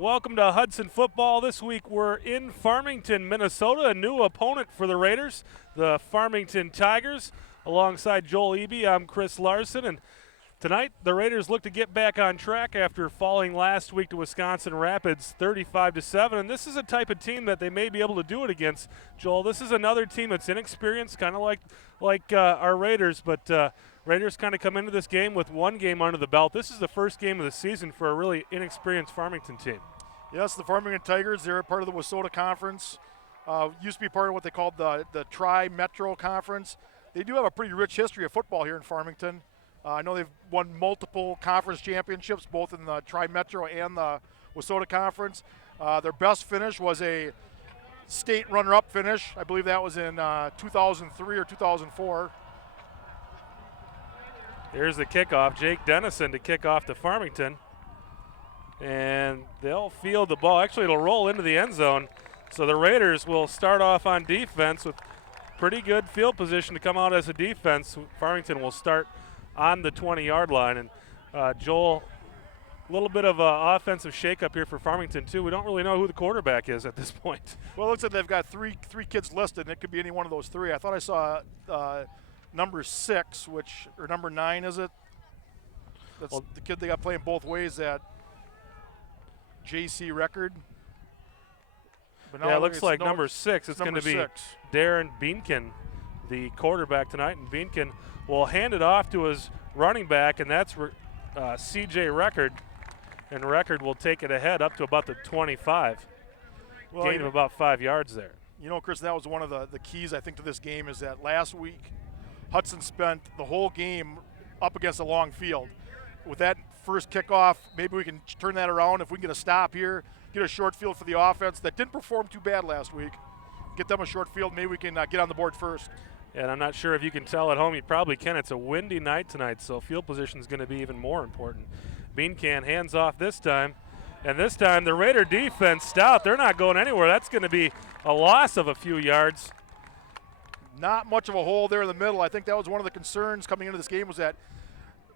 Welcome to Hudson football. This week we're in Farmington, Minnesota, a new opponent for the Raiders, the Farmington Tigers. Alongside Joel Eby, I'm Chris Larson, and tonight the Raiders look to get back on track after falling last week to Wisconsin Rapids 35-7, and this is a type of team that they may be able to do it against. Joel, this is another team that's inexperienced, kind of like our Raiders, but Raiders kind of come into this game with one game under the belt. This is the first game of the season for a really inexperienced Farmington team. Yes, the Farmington Tigers, they're part of the Wissota Conference. Used to be part of what they called the Tri-Metro Conference. They do have a pretty rich history of football here in Farmington. I know they've won multiple conference championships, both in the Tri-Metro and the Wissota Conference. Their best finish was a state runner-up finish. I believe that was in 2003 or 2004. Here's the kickoff. Jake Dennison to kick off to Farmington. And they'll field the ball. Actually, it'll roll into the end zone. So the Raiders will start off on defense with pretty good field position to come out as a defense. Farmington will start on the 20-yard line. And Joel, a little bit of offensive shakeup here for Farmington, too. We don't really know who the quarterback is at this point. Well, it looks like they've got three kids listed, and it could be any one of those three. I thought I saw number 6, or number 9, is it? That's the kid they got playing both ways at JC Record. But yeah, it looks like number 6. It's going to be 6. Darren Beankin, the quarterback tonight, and Beankin will hand it off to his running back, and that's CJ Record, and Record will take it ahead up to about the 25. Gain of about 5 yards there. You know, Chris, that was one of the keys, I think, to this game is that last week Hudson spent the whole game up against a long field. With that first kickoff, maybe we can turn that around. If we can get a stop here, get a short field for the offense that didn't perform too bad last week, get them a short field, maybe we can get on the board first. And I'm not sure if you can tell at home. You probably can. It's a windy night tonight, so field position is going to be even more important. Beancan hands off this time. And this time the Raider defense stout. They're not going anywhere. That's going to be a loss of a few yards. Not much of a hole there in the middle. I think that was one of the concerns coming into this game was that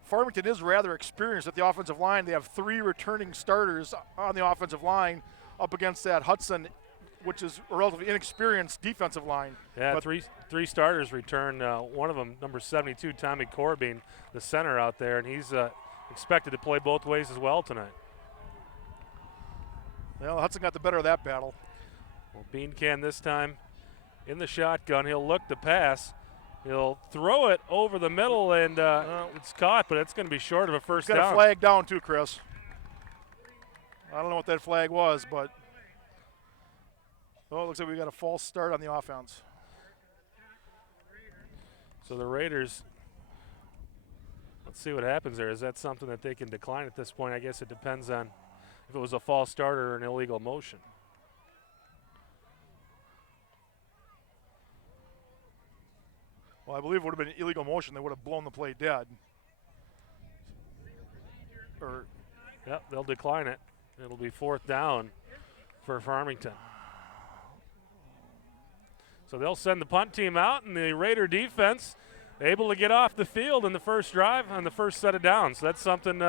Farmington is rather experienced at the offensive line. They have 3 returning starters on the offensive line up against that Hudson, which is a relatively inexperienced defensive line. Yeah, three starters return. One of them, number 72, Tommy Corbin, the center out there, and he's expected to play both ways as well tonight. Well, Hudson got the better of that battle. Well, Beancan this time in the shotgun. He'll look to pass. He'll throw it over the middle, and it's caught, but it's going to be short of a first down. Got a flag down too, Chris. I don't know what that flag was, but it looks like we got a false start on the offense. So the Raiders, let's see what happens there. Is that something that they can decline at this point? I guess it depends on if it was a false start or an illegal motion. Well, I believe it would have been an illegal motion. They would have blown the play dead. Yep, they'll decline it. It'll be 4th down for Farmington. So they'll send the punt team out, and the Raider defense able to get off the field in the first drive on the first set of downs. So that's something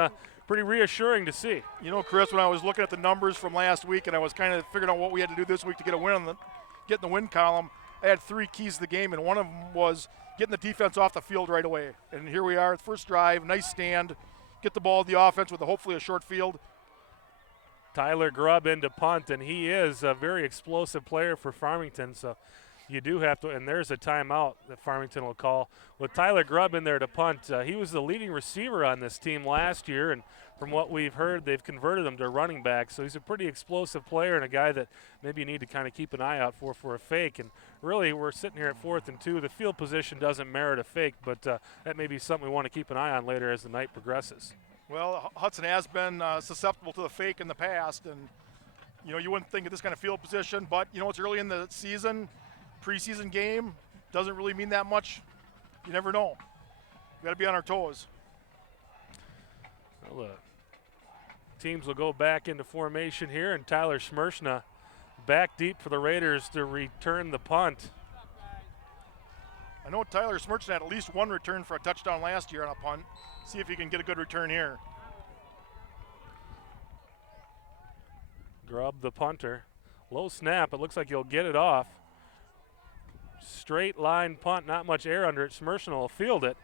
pretty reassuring to see. You know, Chris, when I was looking at the numbers from last week and I was kind of figuring out what we had to do this week to get a win get in the win column, I had 3 keys to the game, and one of them was getting the defense off the field right away. And here we are, first drive, nice stand, get the ball to the offense with hopefully a short field. Tyler Grubb into punt, and he is a very explosive player for Farmington, so you do have to, and there's a timeout that Farmington will call. With Tyler Grubb in there to punt, he was the leading receiver on this team last year, and from what we've heard, they've converted him to running back, so he's a pretty explosive player and a guy that maybe you need to kind of keep an eye out for a fake. And really, we're sitting here at 4th and 2. The field position doesn't merit a fake, but that may be something we want to keep an eye on later as the night progresses. Well, Hudson has been susceptible to the fake in the past, and you know, you wouldn't think of this kind of field position, but you know, it's early in the season. Preseason game doesn't really mean that much. You never know. We got to be on our toes. Well, teams will go back into formation here, and Tyler Schmershna back deep for the Raiders to return the punt. I know Tyler Schmershna had at least 1 return for a touchdown last year on a punt. See if he can get a good return here. Grubb, the punter. Low snap. It looks like he'll get it off. Straight line punt, not much air under it. Smershon will field it.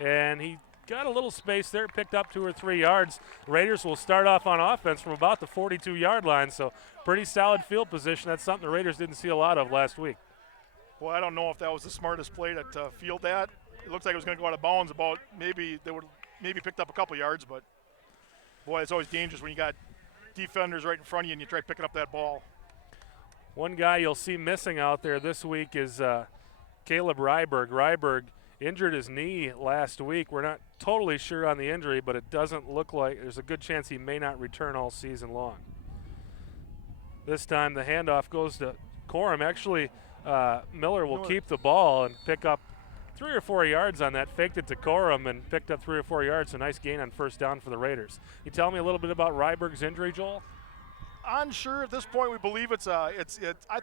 And he got a little space there, picked up 2 or 3 yards. Raiders will start off on offense from about the 42-yard line, so pretty solid field position. That's something the Raiders didn't see a lot of last week. Well, I don't know if that was the smartest play to field that. It looks like it was going to go out of bounds about maybe they would maybe picked up a couple yards, but boy, it's always dangerous when you got defenders right in front of you and you try picking up that ball. One guy you'll see missing out there this week is Kalib Ryberg. Ryberg injured his knee last week. We're not totally sure on the injury, but it doesn't look like there's a good chance he may not return all season long. This time the handoff goes to Corum. Actually, Miller will keep the ball and pick up 3 or 4 yards on that. Faked it to Corum and picked up 3 or 4 yards. A nice gain on first down for the Raiders. You tell me a little bit about Ryberg's injury, Joel? Unsure at this point. We believe it's I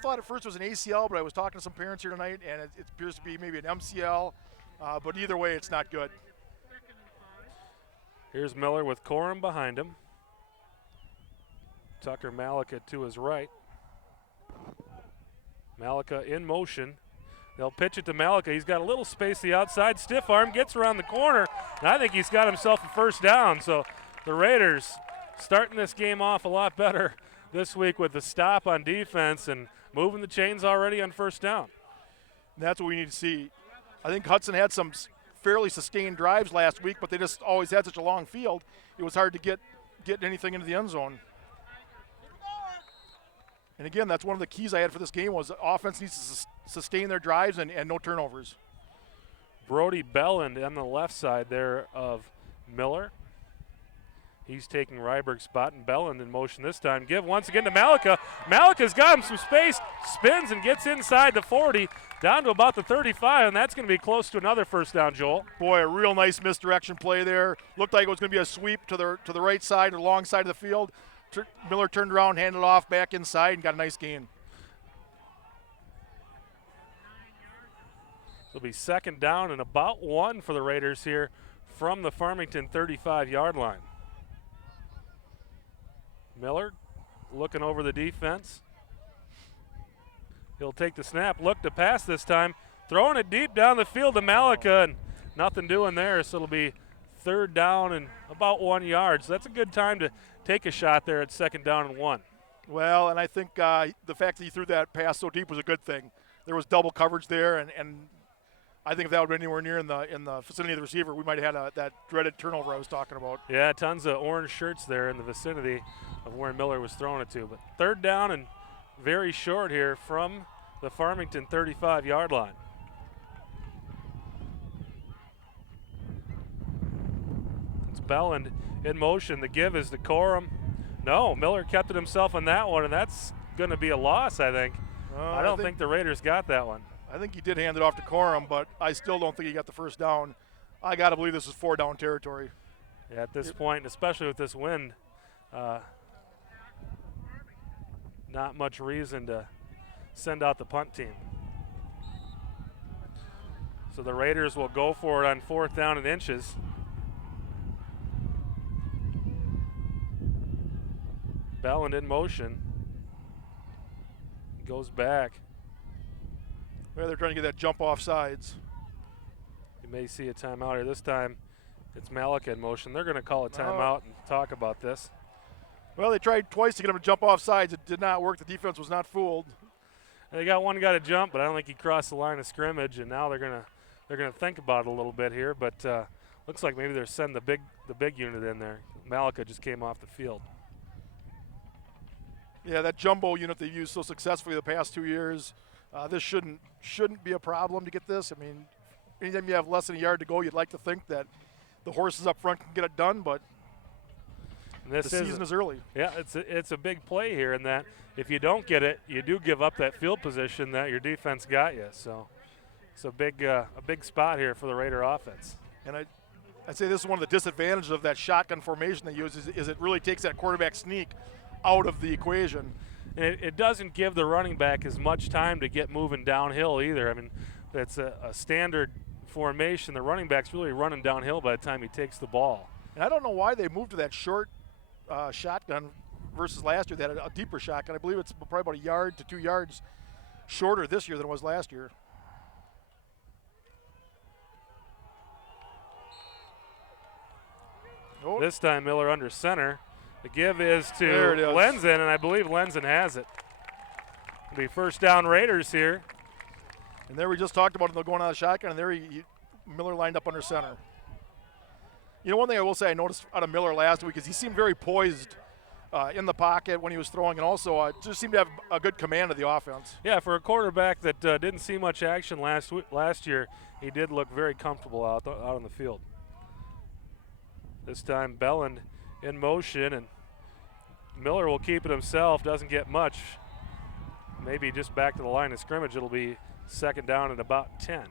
thought at first it was an ACL, but I was talking to some parents here tonight, and it appears to be maybe an MCL. But either way, it's not good. Here's Miller with Corum behind him. Tucker Malika to his right. Malika in motion. They'll pitch it to Malika. He's got a little space to the outside. Stiff arm, gets around the corner, and I think he's got himself a first down. So the Raiders starting this game off a lot better this week with the stop on defense and moving the chains already on first down. And that's what we need to see. I think Hudson had some fairly sustained drives last week, but they just always had such a long field. It was hard to get anything into the end zone. And again, that's one of the keys I had for this game was offense needs to sustain their drives and no turnovers. Brody Belland on the left side there of Miller. He's taking Ryberg's spot, and Belland in motion this time. Give once again to Malika. Malika's got him some space, spins and gets inside the 40, down to about the 35, and that's going to be close to another first down, Joel. Boy, a real nice misdirection play there. Looked like it was going to be a sweep to the right side or long side of the field. Miller turned around, handed it off back inside, and got a nice gain. It'll be second down and about 1 for the Raiders here from the Farmington 35-yard line. Miller looking over the defense. He'll take the snap, look to pass this time, throwing it deep down the field to Malika, and nothing doing there, so it'll be third down and about 1 yard. So that's a good time to take a shot there at second down and 1. Well, and I think the fact that he threw that pass so deep was a good thing. There was double coverage there, and I think if that would have been anywhere near in the vicinity of the receiver, we might have had that dreaded turnover I was talking about. Yeah, tons of orange shirts there in the vicinity of where Miller was throwing it to. But third down and very short here from the Farmington 35-yard line. It's Belland in motion. The give is to Corum. No, Miller kept it himself on that one, and that's going to be a loss, I think. I don't think the Raiders got that one. I think he did hand it off to Corum, but I still don't think he got the first down. I got to believe this is 4-down territory. Yeah, at this point, especially with this wind, not much reason to send out the punt team. So the Raiders will go for it on fourth down and inches. Belland in motion. Goes back. Well, they're trying to get that jump off sides. You may see a timeout here. This time it's Malika in motion. They're going to call a timeout and talk about this. Well, they tried twice to get him to jump off sides. It did not work. The defense was not fooled. They got one guy to jump, but I don't think he crossed the line of scrimmage, and now they're gonna think about it a little bit here. But looks like maybe they're sending the big unit in there. Malika just came off the field. Yeah, that jumbo unit they've used so successfully the past 2 years. This shouldn't be a problem to get this. I mean, anytime you have less than a yard to go, you'd like to think that the horses up front can get it done, but the season is early. Yeah, it's a big play here in that if you don't get it, you do give up that field position that your defense got you. So it's a big spot here for the Raider offense. And I'd say this is one of the disadvantages of that shotgun formation they use is it really takes that quarterback sneak out of the equation. And it doesn't give the running back as much time to get moving downhill either. I mean, it's a standard formation. The running back's really running downhill by the time he takes the ball. And I don't know why they moved to that short shotgun versus last year. They had a deeper shotgun. I believe it's probably about a yard to 2 yards shorter this year than it was last year. Oh. This time Miller under center. The give is to Lenzen, and I believe Lenzen has it. It'll be first down Raiders here. And there we just talked about it, they're going on the shotgun, and there Miller lined up under center. You know, one thing I will say I noticed out of Miller last week is he seemed very poised in the pocket when he was throwing, and also just seemed to have a good command of the offense. Yeah, for a quarterback that didn't see much action last year, he did look very comfortable out on the field. This time Belland in motion, and Miller will keep it himself, doesn't get much. Maybe just back to the line of scrimmage. It'll be second down at about 10.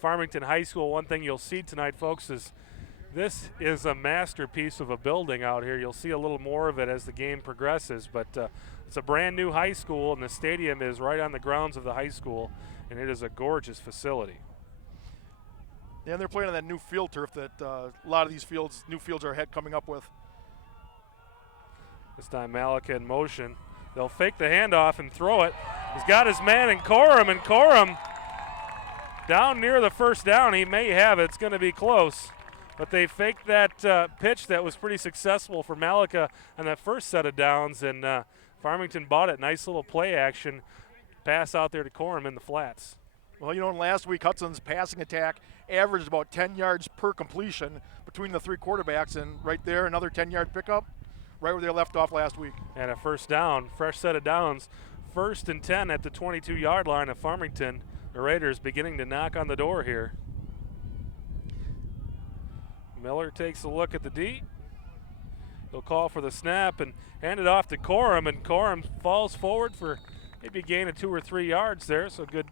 Farmington High School, one thing you'll see tonight, folks, is this is a masterpiece of a building out here. You'll see a little more of it as the game progresses, but it's a brand new high school, and the stadium is right on the grounds of the high school, and it is a gorgeous facility. Yeah, and they're playing on that new field turf that a lot of these new fields are coming up with. This time Malika in motion. They'll fake the handoff and throw it. He's got his man in Corum, and Corum down near the first down. He may have it. It's going to be close. But they faked that pitch that was pretty successful for Malika on that first set of downs, and Farmington bought it. Nice little play action. Pass out there to Corum in the flats. Well, you know, last week Hudson's passing attack averaged about 10 yards per completion between the three quarterbacks, and right there another 10-yard pickup right where they left off last week. And a first down, fresh set of downs. 1st and 10 at the 22-yard line of Farmington. The Raiders beginning to knock on the door here. Miller takes a look at the D. He'll call for the snap and hand it off to Corum, and Corum falls forward for maybe a gain of 2 or 3 yards there, so good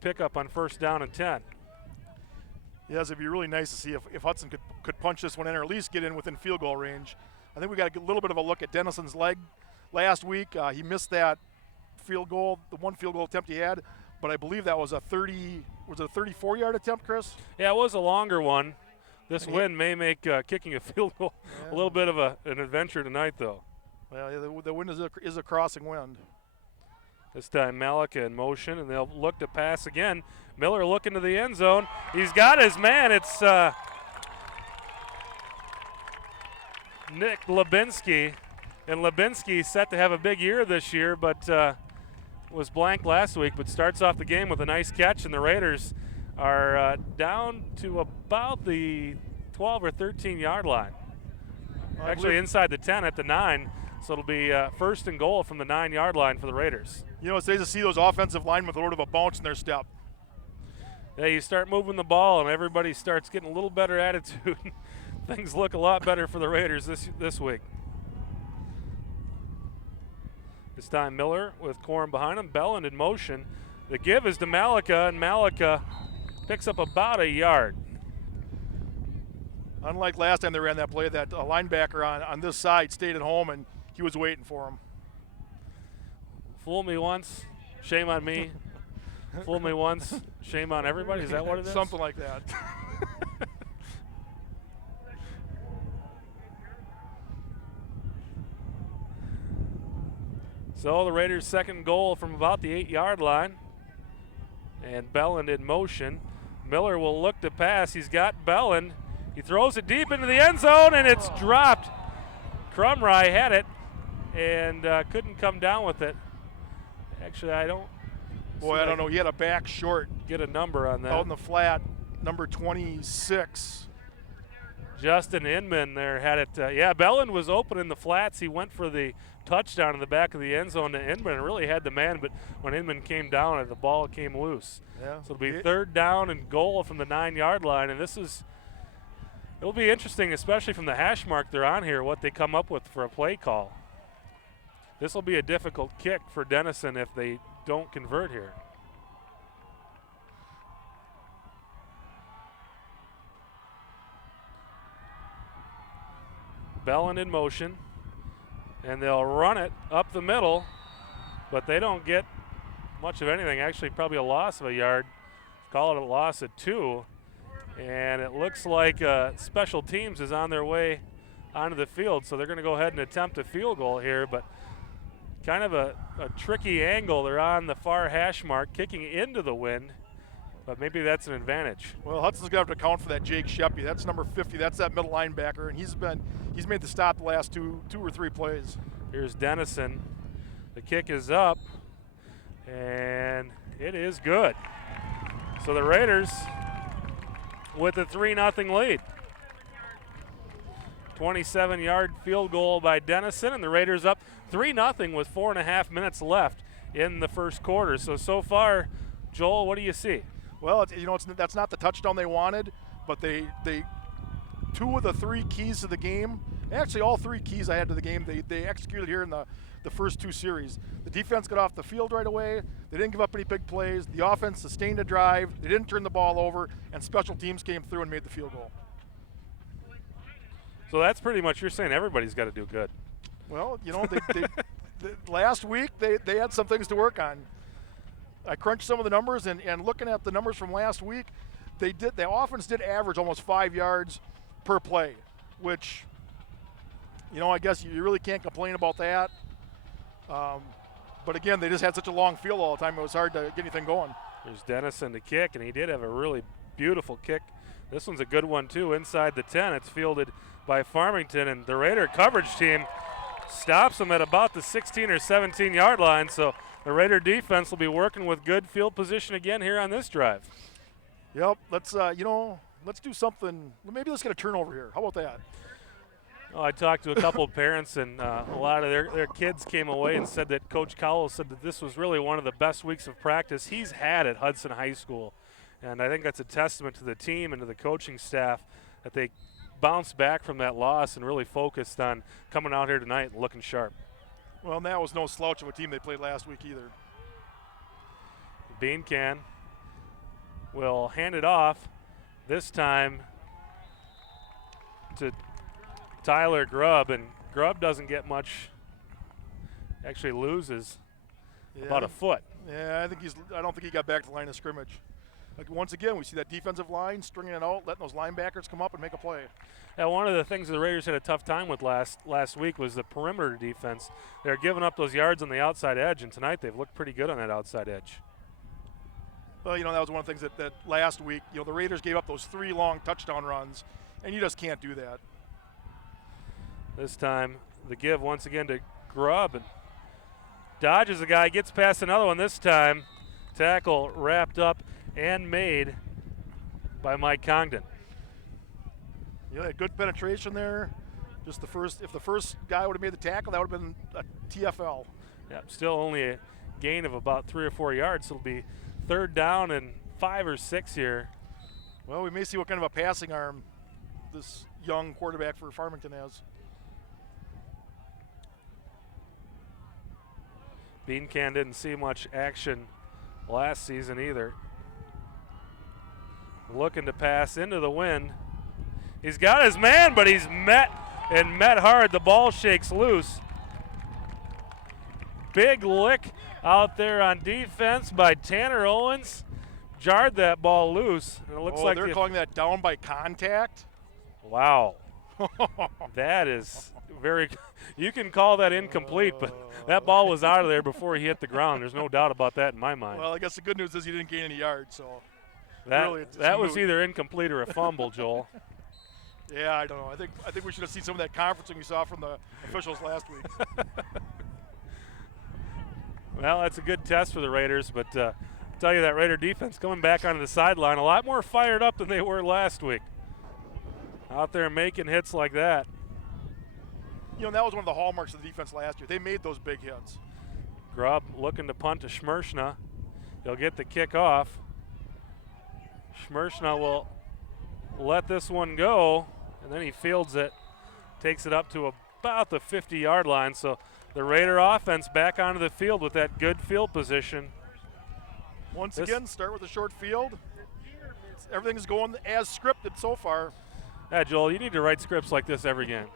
pickup on first down and 10. Yes, it'd be really nice to see if Hudson could punch this one in or at least get in within field goal range. I think we got a little bit of a look at Dennison's leg last week. He missed that field goal, the one field goal attempt he had, but I believe that was a 34-yard attempt, Chris? Yeah, it was a longer one. This win may make kicking a field goal a little bit of an adventure tonight, though. Well, yeah, the wind is a crossing wind. This time Malika in motion, and they'll look to pass again. Miller looking to the end zone. He's got his man. It's Nick Lubinsky. And Lubinsky set to have a big year this year, but was blank last week, but starts off the game with a nice catch, and the Raiders are down to about the 12 or 13-yard line. Actually inside the 10 at the 9, so it'll be first and goal from the 9-yard line for the Raiders. You know, it's nice to see those offensive linemen with a little bit of a bounce in their step. Yeah, you start moving the ball, and everybody starts getting a little better attitude. Things look a lot better for the Raiders this week. This time Miller with Corum behind him, Belland in motion. The give is to Malika, and Malika picks up about a yard. Unlike last time they ran that play, that linebacker on this side stayed at home, and he was waiting for him. Fool me once, shame on me. Fool me once, shame on everybody. Is that what it is? Something like that. So the Raiders' second goal from about the 8-yard line. And Belland in motion. Miller will look to pass. He's got Belland. He throws it deep into the end zone, and it's dropped. Crumry had it and couldn't come down with it. Actually, I don't. Boy, I don't know. He had a back short. Get a number on that. Out in the flat, number 26. Justin Inman there had it. Yeah, Belland was open in the flats. He went for the touchdown in the back of the end zone to Inman and really had the man, but when Inman came down, the ball came loose. Yeah. So it'll be third down and goal from the 9-yard line, and it'll be interesting, especially from the hash mark they're on here, what they come up with for a play call. This will be a difficult kick for Denison if they don't convert here. Belland in motion, and they'll run it up the middle, but they don't get much of anything. Actually, probably a loss of a yard. Call it a loss of 2. And it looks like special teams is on their way onto the field, so they're going to go ahead and attempt a field goal here, but kind of a tricky angle. They're on the far hash mark, kicking into the wind, but maybe that's an advantage. Well, Hudson's going to have to account for that Jake Sheppy. That's number 50. That's that middle linebacker, and he's made the stop the last two or three plays. Here's Dennison. The kick is up, and it is good. So the Raiders with a 3-0 lead. 27-yard field goal by Dennison, and the Raiders up 3-0 with 4.5 minutes left in the first quarter. So far, Joel, what do you see? Well, that's not the touchdown they wanted, but they 2 of the 3 keys to the game, actually all 3 keys I had to the game, they executed here in the first 2 series. The defense got off the field right away. They didn't give up any big plays. The offense sustained a drive. They didn't turn the ball over, and special teams came through and made the field goal. So that's pretty much, you're saying everybody's got to do good. Well, last week they had some things to work on. I crunched some of the numbers, and looking at the numbers from last week, the offense did average almost 5 yards per play, which, I guess you really can't complain about that. But again, they just had such a long field all the time, it was hard to get anything going. There's Dennison to kick, and he did have a really beautiful kick. This one's a good one, too, inside the 10. It's fielded by Farmington, and the Raider coverage team stops him at about the 16 or 17-yard line, so the Raider defense will be working with good field position again here on this drive. Yep, let's do something. Maybe let's get a turnover here. How about that? Well, I talked to a couple of parents, and a lot of their kids came away and said that Coach Cowell said that this was really one of the best weeks of practice he's had at Hudson High School. And I think that's a testament to the team and to the coaching staff that they bounced back from that loss and really focused on coming out here tonight and looking sharp. Well, and that was no slouch of a team they played last week either. Beancan will hand it off, this time to Tyler Grubb, and Grubb doesn't get much, actually loses about a foot. Yeah, I don't think he got back to the line of scrimmage. Like, once again, we see that defensive line stringing it out, letting those linebackers come up and make a play. Now, one of the things the Raiders had a tough time with last week was the perimeter defense. They're giving up those yards on the outside edge, and tonight they've looked pretty good on that outside edge. Well, that was one of the things that last week, the Raiders gave up those 3 long touchdown runs, and you just can't do that. This time, the give once again to Grubb, and dodges a guy, gets past another one this time. Tackle wrapped up and made by Mike Congdon. Yeah, good penetration there. If the first guy would have made the tackle, that would have been a TFL. Yeah, still only a gain of about 3 or 4 yards. So it'll be 3rd down and 5 or 6 here. Well, we may see what kind of a passing arm this young quarterback for Farmington has. Beancan didn't see much action last season either. Looking to pass into the wind. He's got his man, but he's met hard. The ball shakes loose. Big lick out there on defense by Tanner Owens. Jarred that ball loose. And it looks like they're calling that down by contact. Wow. That is very – you can call that incomplete, but that ball was out of there before he hit the ground. There's no doubt about that in my mind. Well, I guess the good news is he didn't gain any yards, so – that was either incomplete or a fumble, Joel. Yeah, I don't know. I think we should have seen some of that conferencing we saw from the officials last week. Well, that's a good test for the Raiders, but I'll tell you that Raider defense coming back onto the sideline a lot more fired up than they were last week. Out there making hits like that. That was one of the hallmarks of the defense last year. They made those big hits. Grubb looking to punt to Schmershna. He'll get the kick off. Schmershna will let this one go, and then he fields it, takes it up to about the 50-yard line. So the Raider offense back onto the field with that good field position. Once again, start with a short field. Everything's going as scripted so far. Yeah, Joel, you need to write scripts like this every game.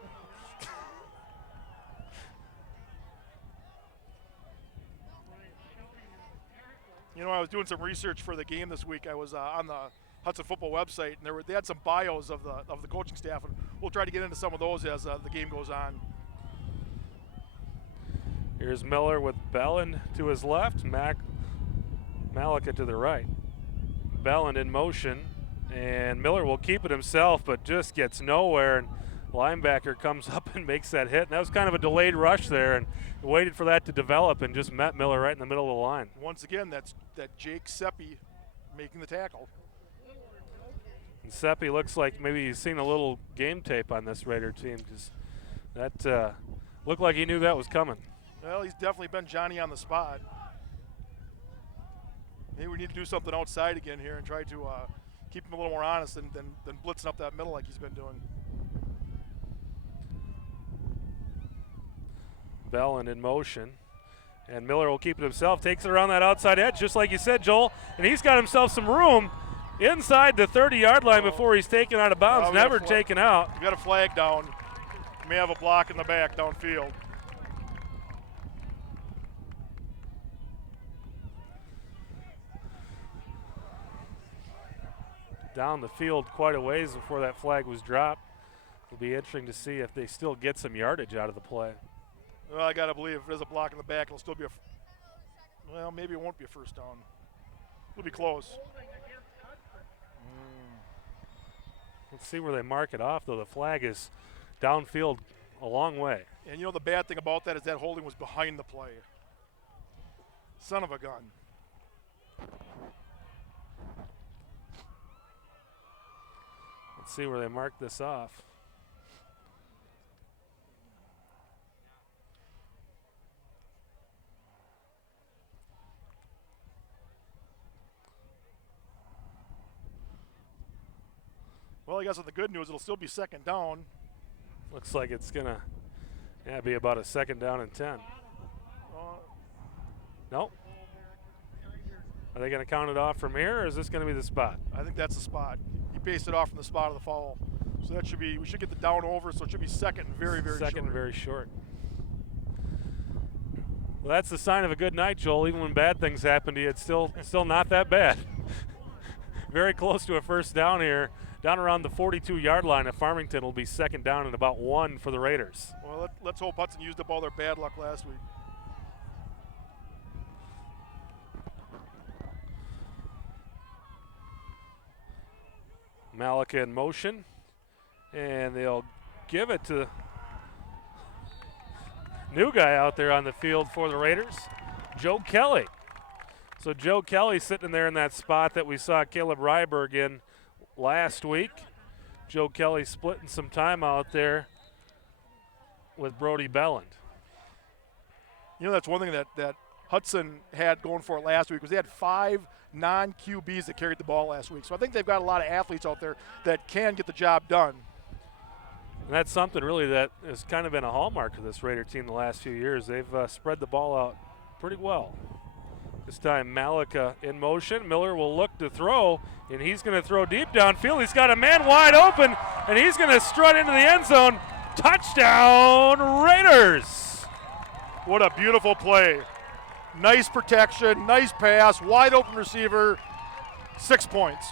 I was doing some research for the game this week. I was on the Hudson football website, and they had some bios of the coaching staff, and we'll try to get into some of those as the game goes on. Here's Miller with Belland to his left, Malika to the right. Belland in motion, and Miller will keep it himself, but just gets nowhere. And linebacker comes up and makes that hit. And that was kind of a delayed rush there, and waited for that to develop and just met Miller right in the middle of the line. Once again, that Jake Seppi making the tackle. And Seppi looks like maybe he's seen a little game tape on this Raider team, because that looked like he knew that was coming. Well, he's definitely been Johnny on the spot. Maybe we need to do something outside again here and try to keep him a little more honest than blitzing up that middle like he's been doing. Belland in motion, and Miller will keep it himself, takes it around that outside edge, just like you said, Joel, and he's got himself some room inside the 30-yard line before he's taken out of bounds, never taken out. You got a flag down. You may have a block in the back downfield. Down the field quite a ways before that flag was dropped. It'll be interesting to see if they still get some yardage out of the play. Well, I got to believe if there's a block in the back, it'll still be well, maybe it won't be a first down. It'll be close. Let's see where they mark it off, though. The flag is downfield a long way. And you know the bad thing about that is that holding was behind the play. Son of a gun. Let's see where they mark this off. Well, I guess the good news, it'll still be second down. Looks like it's going to be about a second down and 10. Nope. Are they going to count it off from here, or is this going to be the spot? I think that's the spot. He paced it off from the spot of the foul. So that should be, we should get the down over, so it should be second and very, very short. Second and very short. Well, that's the sign of a good night, Joel. Even when bad things happen to you, it's still not that bad. Very close to a first down here. Down around the 42-yard line of Farmington will be second down and about 1 for the Raiders. Well, let's hope Hudson used up all their bad luck last week. Malika in motion, and they'll give it to new guy out there on the field for the Raiders, Joe Kelly. So Joe Kelly sitting there in that spot that we saw Kalib Ryberg in last week. Joe Kelly splitting some time out there with Brody Belland. You know, that's one thing that Hudson had going for it last week was they had 5 non-QBs that carried the ball last week. So I think they've got a lot of athletes out there that can get the job done. And that's something really that has kind of been a hallmark of this Raider team the last few years. They've spread the ball out pretty well. This time Malika in motion. Miller will look to throw, and he's going to throw deep downfield. He's got a man wide open, and he's going to strut into the end zone. Touchdown, Raiders! What a beautiful play. Nice protection, nice pass, wide open receiver, 6 points.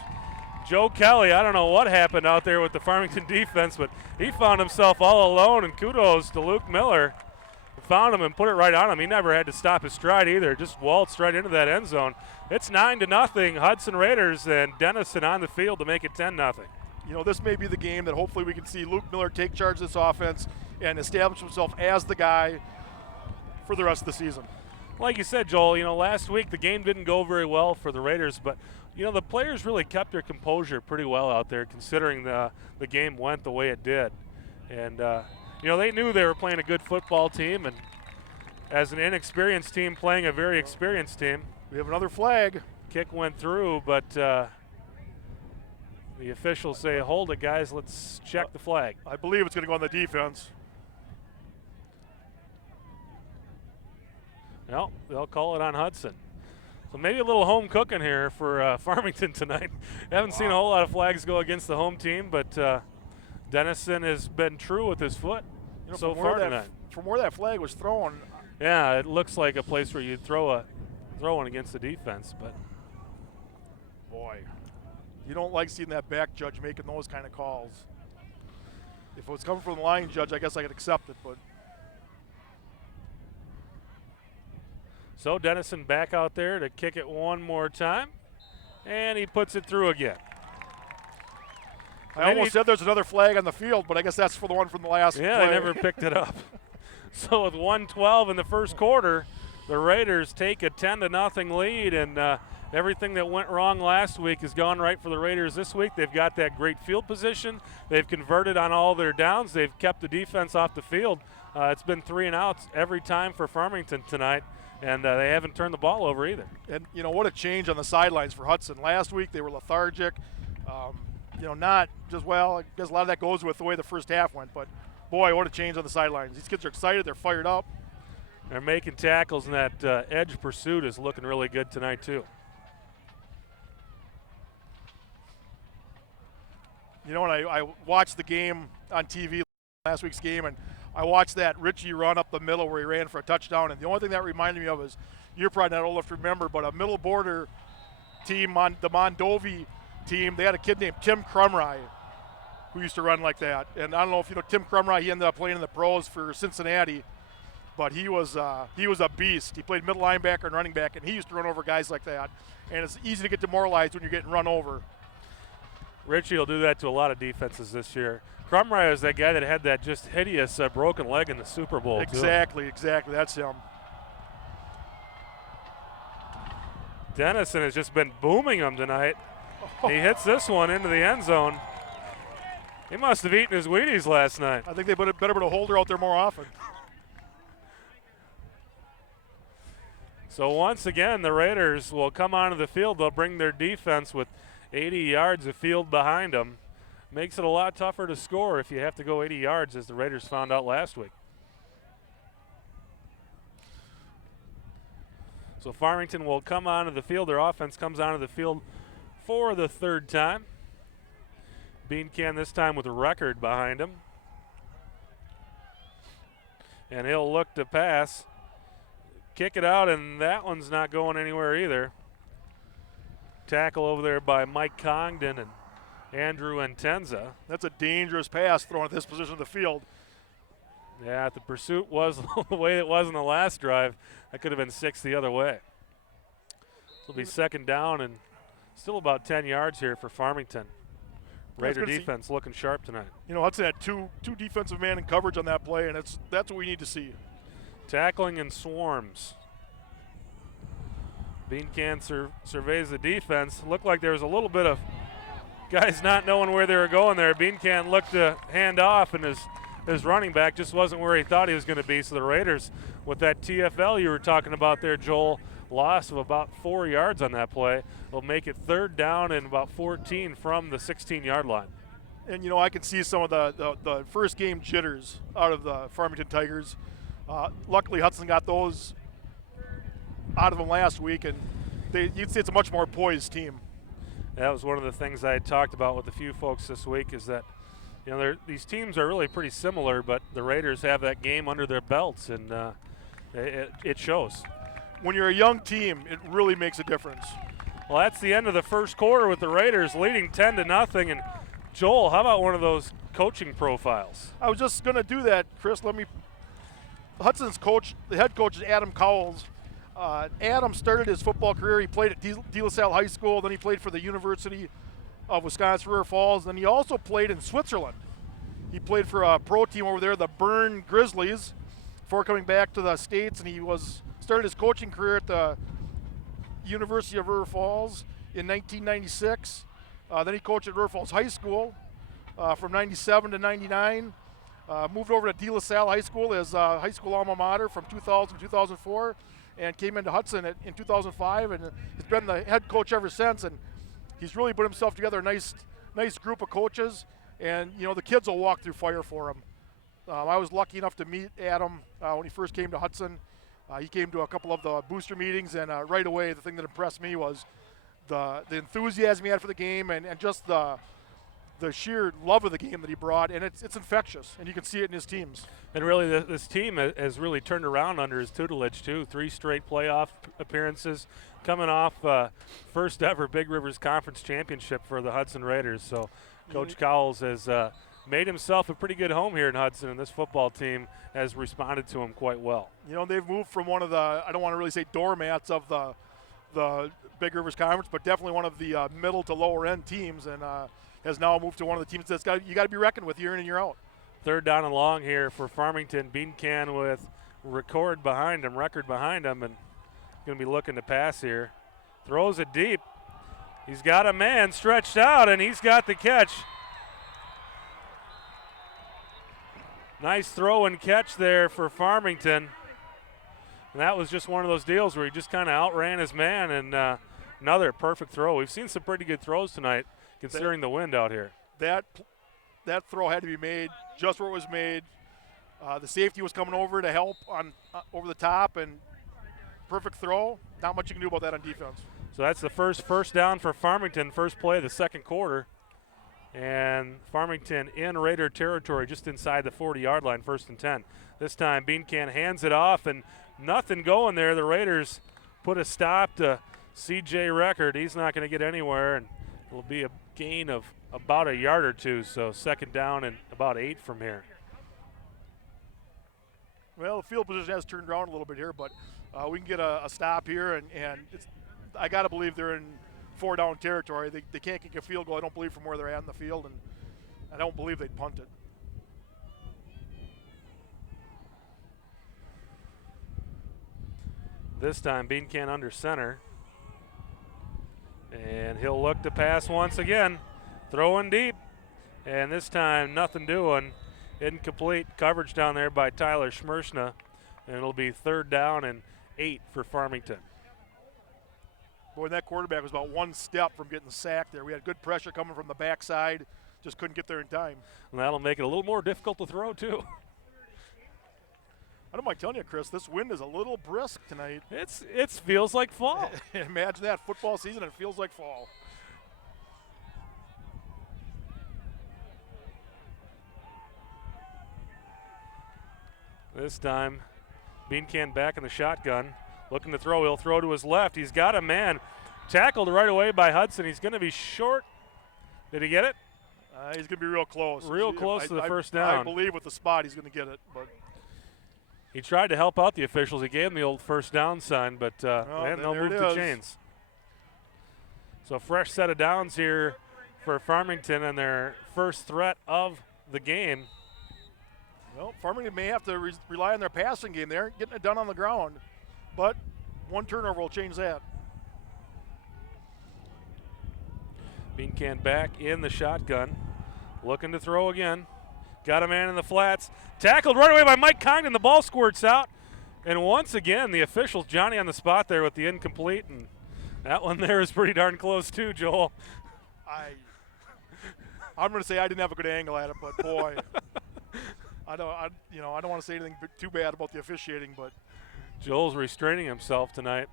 Joe Kelly, I don't know what happened out there with the Farmington defense, but he found himself all alone, and kudos to Luke Miller. Found him and put it right on him. He never had to stop his stride either. Just waltzed right into that end zone. It's 9-0 Hudson Raiders, and Dennison on the field to make it 10-0. You know, this may be the game that hopefully we can see Luke Miller take charge of this offense and establish himself as the guy for the rest of the season. Like you said, Joel, you know, last week the game didn't go very well for the Raiders, but, you know, the players really kept their composure pretty well out there considering the game went the way it did. And, you know, they knew they were playing a good football team, and as an inexperienced team playing a very experienced team. We have another flag. Kick went through, but the officials say, hold it, guys, let's check the flag. I believe it's going to go on the defense. No, they'll call it on Hudson. So maybe a little home cooking here for Farmington tonight. Haven't seen a whole lot of flags go against the home team, but Dennison has been true with his foot so far tonight. From where that flag was thrown. Yeah, it looks like a place where you'd throw one against the defense, but boy, You don't like seeing that back judge making those kind of calls. If it was coming from the line judge, I guess I could accept it, but. So Dennison back out there to kick it one more time, and he puts it through again. I almost said there's another flag on the field, but I guess that's for the one from the last Yeah, play. they never picked it up. So with 1:12 in the first quarter, the Raiders take a 10-0 lead, and everything that went wrong last week has gone right for the Raiders this week. They've got that great field position. They've converted on all their downs. They've kept the defense off the field. It's been 3 and outs every time for Farmington tonight, and they haven't turned the ball over either. And, what a change on the sidelines for Hudson. Last week they were lethargic. Not just, I guess a lot of that goes with the way the first half went, but boy, what a change on the sidelines. These kids are excited. They're fired up. They're making tackles, and that edge pursuit is looking really good tonight too. When I watched the game on TV, last week's game, and I watched that Richie run up the middle where he ran for a touchdown, and the only thing that reminded me of is, you're probably not old enough to remember, but a middle border team, the Mondovi team, they had a kid named Tim Crumry who used to run like that. And I don't know if you know Tim Crumry, he ended up playing in the pros for Cincinnati, but he was a beast. He played middle linebacker and running back, and he used to run over guys like that. And it's easy to get demoralized when you're getting run over. Richie will do that to a lot of defenses this year. Crumry is that guy that had that just hideous broken leg in the Super Bowl. Exactly. That's him. Dennison has just been booming him tonight. He hits this one into the end zone. He must have eaten his Wheaties last night. I think they better put a holder out there more often. So once again, the Raiders will come onto the field. They'll bring their defense with 80 yards of field behind them. Makes it a lot tougher to score if you have to go 80 yards, as the Raiders found out last week. So Farmington will come onto the field. Their offense comes onto the field for the third time. Beancan this time with a record behind him. And he'll look to pass. Kick it out, and that one's not going anywhere either. Tackle over there by Mike Congdon and Andrew Entenza. That's a dangerous pass thrown at this position of the field. Yeah, if the pursuit was the way it was in the last drive, that could have been 6 the other way. It'll be second down and still about 10 yards here for Farmington. Raider defense looking sharp tonight. Hudson had two defensive man in coverage on that play, and that's what we need to see. Tackling in swarms. Beancan surveys the defense. Looked like there was a little bit of guys not knowing where they were going there. Beancan looked to hand off, and his running back just wasn't where he thought he was going to be. So the Raiders, with that TFL you were talking about there, Joel, loss of about 4 yards on that play, will make it third down and about 14 from the 16-yard line. And, I can see some of the first game jitters out of the Farmington Tigers. Luckily, Hudson got those out of them last week, and you'd say it's a much more poised team. That was one of the things I had talked about with a few folks this week, is that these teams are really pretty similar, but the Raiders have that game under their belts, and it shows. When you're a young team, it really makes a difference. Well, that's the end of the first quarter with the Raiders leading 10-0. And Joel, how about one of those coaching profiles? I was just going to do that, Chris. Hudson's coach, the head coach is Adam Cowles. Adam started his football career. He played at De La Salle High School. Then he played for the University of Wisconsin-River Falls. Then he also played in Switzerland. He played for a pro team over there, the Bern Grizzlies, before coming back to the States. And he started his coaching career at the University of River Falls in 1996. Then he coached at River Falls High School from 97 to 99. Moved over to De La Salle High School, his high school alma mater, from 2000 to 2004, and came into Hudson in 2005, and has been the head coach ever since. And he's really put himself together a nice group of coaches, and the kids will walk through fire for him. I was lucky enough to meet Adam when he first came to Hudson. He came to a couple of the booster meetings, and right away the thing that impressed me was the enthusiasm he had for the game, and just the the sheer love of the game that he brought, and it's infectious, and you can see it in his teams. And really, this team has really turned around under his tutelage, too. 3 straight playoff appearances, coming off first ever Big Rivers Conference Championship for the Hudson Raiders. So Coach Cowles has made himself a pretty good home here in Hudson, and this football team has responded to him quite well. You know, they've moved from one of the, I don't want to really say doormats of the Big Rivers Conference, but definitely one of the middle to lower end teams, and has now moved to one of the teams that's you got to be reckoned with year in and year out. 3rd down and long here for Farmington. Beancan with record behind him, and going to be looking to pass here. Throws it deep. He's got a man stretched out, and he's got the catch. Nice throw and catch there for Farmington. And that was just one of those deals where he just kind of outran his man, and another perfect throw. We've seen some pretty good throws tonight, considering the wind out here. That throw had to be made just where it was made. The safety was coming over to help on over the top, and perfect throw. Not much you can do about that on defense. So that's the first down for Farmington, first play of the second quarter. And Farmington in Raider territory just inside the 40-yard line, 1st and 10. This time Beancan hands it off, and nothing going there. The Raiders put a stop to C.J. Record. He's not going to get anywhere, and it'll be a gain of about a yard or two, so 2nd down and about 8 from here. Well, the field position has turned around a little bit here, but we can get a stop here, and I got to believe they're in 4-down territory. They can't kick a field goal, I don't believe, from where they're at in the field, and I don't believe they'd punt it. This time Beancan under center. And he'll look to pass once again. Throwing deep. And this time nothing doing. Incomplete coverage down there by Tyler Schmershna. And it'll be 3rd down and 8 for Farmington. Boy, that quarterback was about 1 step from getting sacked there. We had good pressure coming from the backside. Just couldn't get there in time. And that'll make it a little more difficult to throw, too. I don't mind telling you, Chris, this wind is a little brisk tonight. It feels like fall. Imagine that, football season, it feels like fall. This time, Beancan back in the shotgun. Looking to throw. He'll throw to his left. He's got a man. Tackled right away by Hudson. He's going to be short. Did he get it? He's going to be real close. Real close to the first down. I believe with the spot he's going to get it, but he tried to help out the officials. He gave them the old first down sign, but they had no move to chains. So fresh set of downs here for Farmington and their first threat of the game. Well, Farmington may have to rely on their passing game. They aren't getting it done on the ground, but 1 turnover will change that. Beancan back in the shotgun, looking to throw again. Got a man in the flats. Tackled right away by Mike Congdon. The ball squirts out. And once again, the officials, Johnny on the spot there with the incomplete. And that one there is pretty darn close too, Joel. I'm going to say I didn't have a good angle at it, but boy, I don't want to say anything too bad about the officiating, but Joel's restraining himself tonight.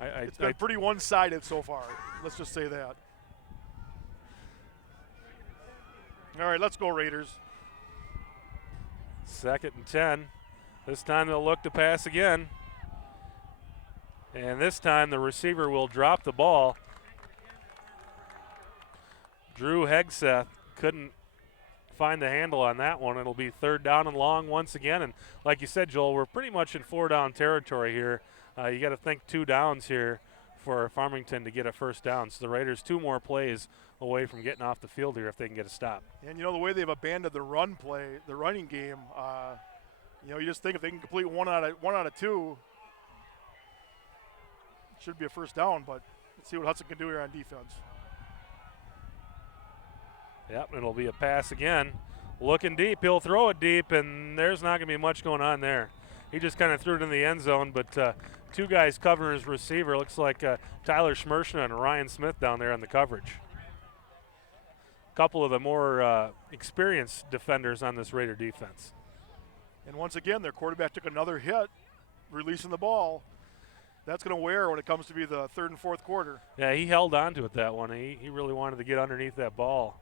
It's been pretty one-sided so far. Let's just say that. All right, let's go Raiders. 2nd and 10. This time they'll look to pass again. And this time the receiver will drop the ball. Drew Hegseth couldn't find the handle on that one. It'll be 3rd down and long once again. And like you said, Joel, we're pretty much in 4-down territory here. You got to think 2 downs here for Farmington to get a first down. So the Raiders 2 more plays away from getting off the field here if they can get a stop. And the way they've abandoned the run play, the running game, you just think if they can complete one out of 2, it should be a first down, but let's see what Hudson can do here on defense. Yep, it'll be a pass again. Looking deep, he'll throw it deep, and there's not going to be much going on there. He just kind of threw it in the end zone, but 2 guys covering his receiver. Looks like Tyler Schmershna and Ryan Smith down there on the coverage. A couple of the more experienced defenders on this Raider defense. And once again, their quarterback took another hit, releasing the ball. That's going to wear when it comes to be the 3rd and 4th quarter. Yeah, he held on to it that one. He really wanted to get underneath that ball.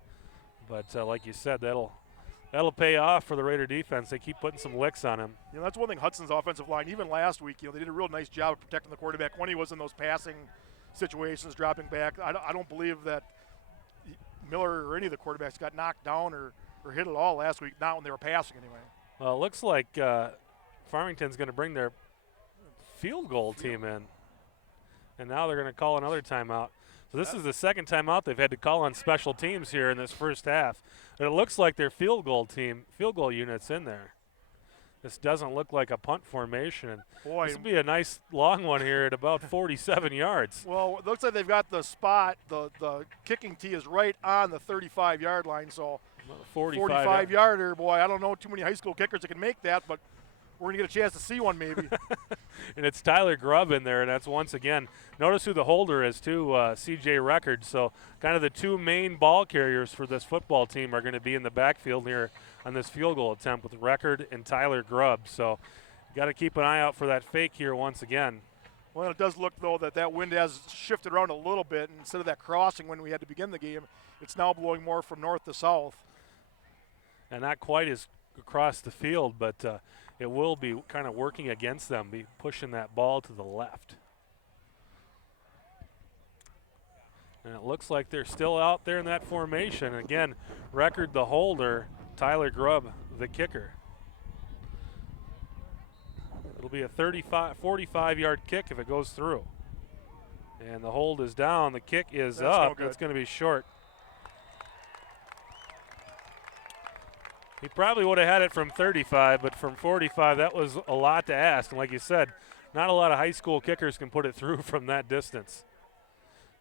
But like you said, that'll pay off for the Raider defense. They keep putting some licks on him. You know, that's one thing Hudson's offensive line, even last week, they did a real nice job of protecting the quarterback when he was in those passing situations, dropping back. I don't believe that Miller or any of the quarterbacks got knocked down or hit at all last week, not when they were passing anyway. Well, it looks like Farmington's going to bring their field goal team in. And now they're going to call another timeout. So this is the second timeout they've had to call on special teams here in this first half. And it looks like their field goal unit's in there. This doesn't look like a punt formation. Boy, this will be a nice long one here at about 47 yards. Well, it looks like they've got the spot. The kicking tee is right on the 35-yard line. So 45-yarder, boy, I don't know too many high school kickers that can make that, but we're going to get a chance to see one maybe. And it's Tyler Grubb in there, and that's once again. Notice who the holder is, too, C.J. Record. So kind of the two main ball carriers for this football team are going to be in the backfield here on this field goal attempt with Record and Tyler Grubb. So you got to keep an eye out for that fake here once again. Well, it does look, though, that wind has shifted around a little bit. And instead of that crossing when we had to begin the game, it's now blowing more from north to south. And not quite as across the field, but it will be kind of working against them, be pushing that ball to the left. And it looks like they're still out there in that formation. Again, Record the holder, Tyler Grubb the kicker. It'll be a 45-yard kick if it goes through. And the hold is down, the kick is up. That's going to be short. He probably would have had it from 35, but from 45, that was a lot to ask. And like you said, not a lot of high school kickers can put it through from that distance.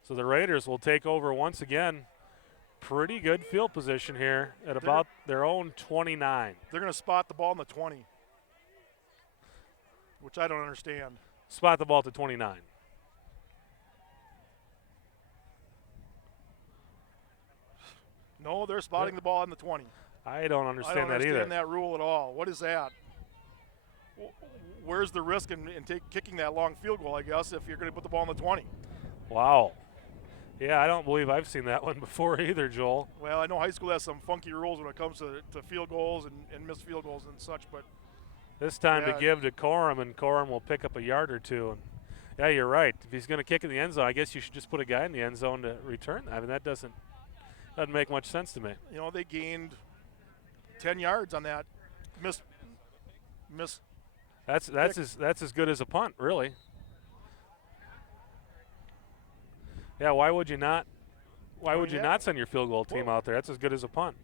So the Raiders will take over once again. Pretty good field position here at about their own 29. They're going to spot the ball in the 20, which I don't understand. Spot the ball to 29. No, they're spotting the ball in the 20. I don't understand that either. I don't understand that rule at all. What is that? Where's the risk in kicking that long field goal, I guess, if you're going to put the ball in the 20? Wow. Yeah, I don't believe I've seen that one before either, Joel. Well, I know high school has some funky rules when it comes to field goals and missed field goals and such, but this time to give to Corum, and Corum will pick up a yard or two. And yeah, you're right. If he's going to kick in the end zone, I guess you should just put a guy in the end zone to return. I mean, that doesn't make much sense to me. You know, they gained 10 yards on that miss. That's as good as a punt, really. Yeah, why would you not? Why would you not send your field goal team out there? That's as good as a punt.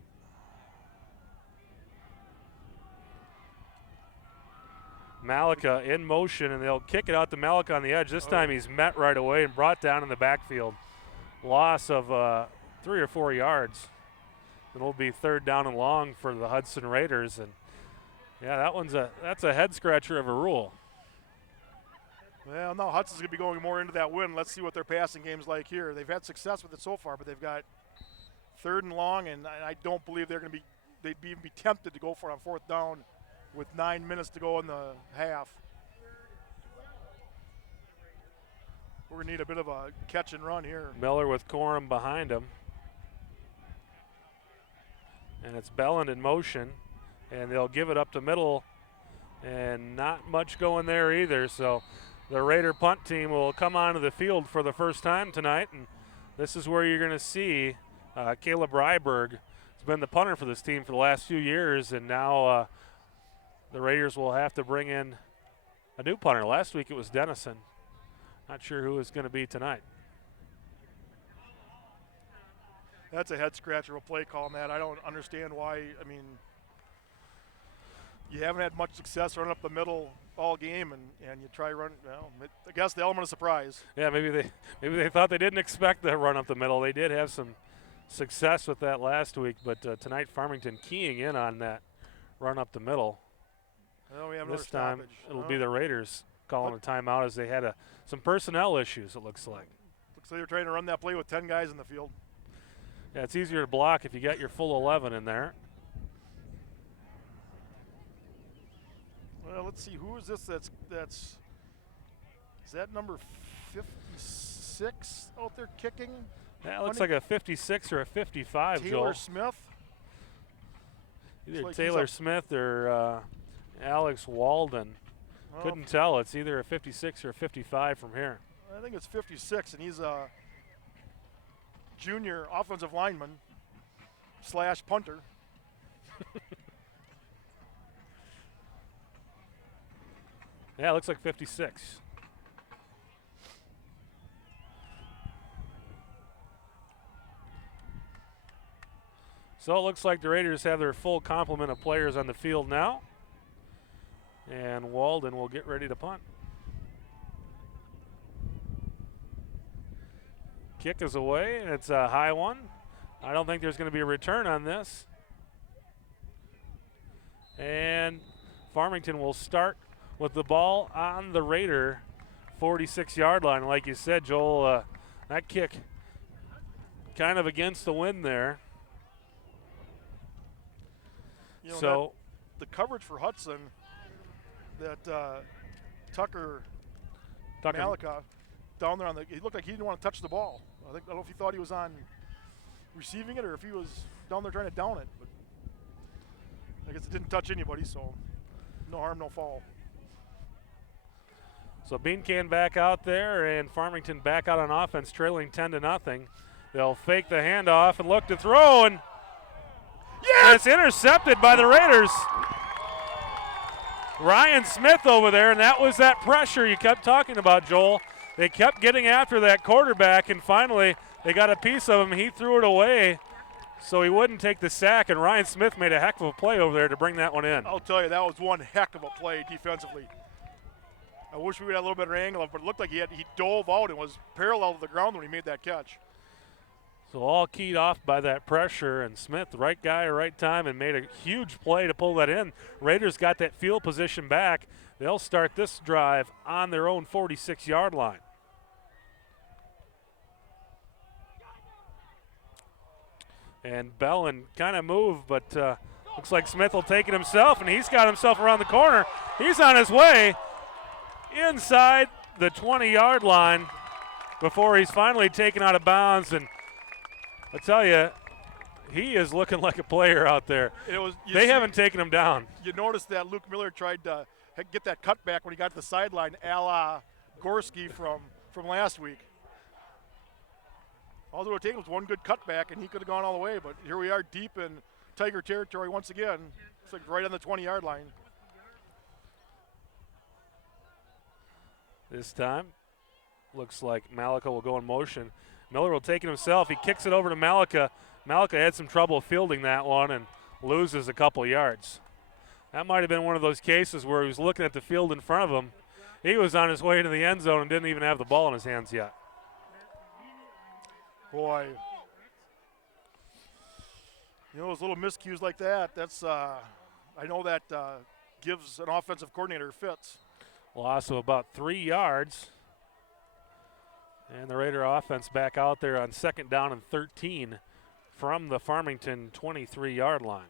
Malika in motion, and they'll kick it out to Malika on the edge. This time he's met right away and brought down in the backfield. Loss of 3 or 4 yards. It'll be third down and long for the Hudson Raiders, and yeah, that's a head scratcher of a rule. Well, now Hudson's going to be going more into that win. Let's see what their passing game's like here. They've had success with it so far, but they've got third and long, and I don't believe they'd even be tempted to go for it on fourth down with 9 minutes to go in the half. We're going to need a bit of a catch and run here. Miller with Corum behind him. And it's Belland in motion, and they'll give it up to middle, and not much going there either. So the Raider punt team will come onto the field for the first time tonight, and this is where you're going to see Kalib Ryberg has been the punter for this team for the last few years, and now the Raiders will have to bring in a new punter. Last week it was Dennison. Not sure who it's going to be tonight. That's a head scratcher, a play call on that. I don't understand why. I mean, you haven't had much success running up the middle all game, and you try run. Well, I guess the element of surprise. Yeah, maybe they thought they didn't expect the run up the middle. They did have some success with that last week, but tonight Farmington keying in on that run up the middle. Well, we have this time it'll be the Raiders calling a timeout as they had some personnel issues. It looks like. Looks like they're trying to run that play with 10 guys in the field. Yeah, it's easier to block if you got your full 11 in there. Well, let's see. Who is this? That's is that number 56 out there kicking? Yeah, it looks like a 56 or a 55, Taylor Joel. Smith. Either like Taylor Smith or Alex Walden. Well, Couldn't tell. It's either a 56 or a 55 from here. I think it's 56, and he's a junior offensive lineman / punter. Yeah, it looks like 56. So it looks like the Raiders have their full complement of players on the field now. And Walden will get ready to punt. Kick is away, and it's a high one. I don't think there's going to be a return on this. And Farmington will start with the ball on the Raider 46-yard line. Like you said, Joel, that kick kind of against the wind there. You know, so the coverage for Hudson, that Tucker Malika down there he looked like he didn't want to touch the ball. I don't know if he thought he was on receiving it or if he was down there trying to down it. But I guess it didn't touch anybody, so no harm, no foul. So Beancan back out there and Farmington back out on offense, trailing 10-0. They'll fake the handoff and look to throw, and it's intercepted by the Raiders. Ryan Smith over there, and that was that pressure you kept talking about, Joel. They kept getting after that quarterback, and finally they got a piece of him. He threw it away so he wouldn't take the sack, and Ryan Smith made a heck of a play over there to bring that one in. I'll tell you, that was one heck of a play defensively. I wish we would have a little better angle of it, but it looked like he dove out and was parallel to the ground when he made that catch. So all keyed off by that pressure, and Smith, right guy, right time, and made a huge play to pull that in. Raiders got that field position back. They'll start this drive on their own 46-yard line. And Bellin kind of moved, but looks like Smith will take it himself, and he's got himself around the corner. He's on his way inside the 20-yard line before he's finally taken out of bounds. And I tell you, he is looking like a player out there. They haven't taken him down. You noticed that Luke Miller tried to get that cutback when he got to the sideline, a la Gorski from last week. All it would take was one good cutback, and he could have gone all the way. But here we are deep in Tiger territory once again. It's like right on the 20-yard line. This time, looks like Malika will go in motion. Miller will take it himself. He kicks it over to Malika. Malika had some trouble fielding that one and loses a couple yards. That might have been one of those cases where he was looking at the field in front of him. He was on his way to the end zone and didn't even have the ball in his hands yet. Boy, you know, those little miscues like that, that's, I know that gives an offensive coordinator fits. Loss of about 3 yards. And the Raider offense back out there on 2nd down and 13 from the Farmington 23-yard line.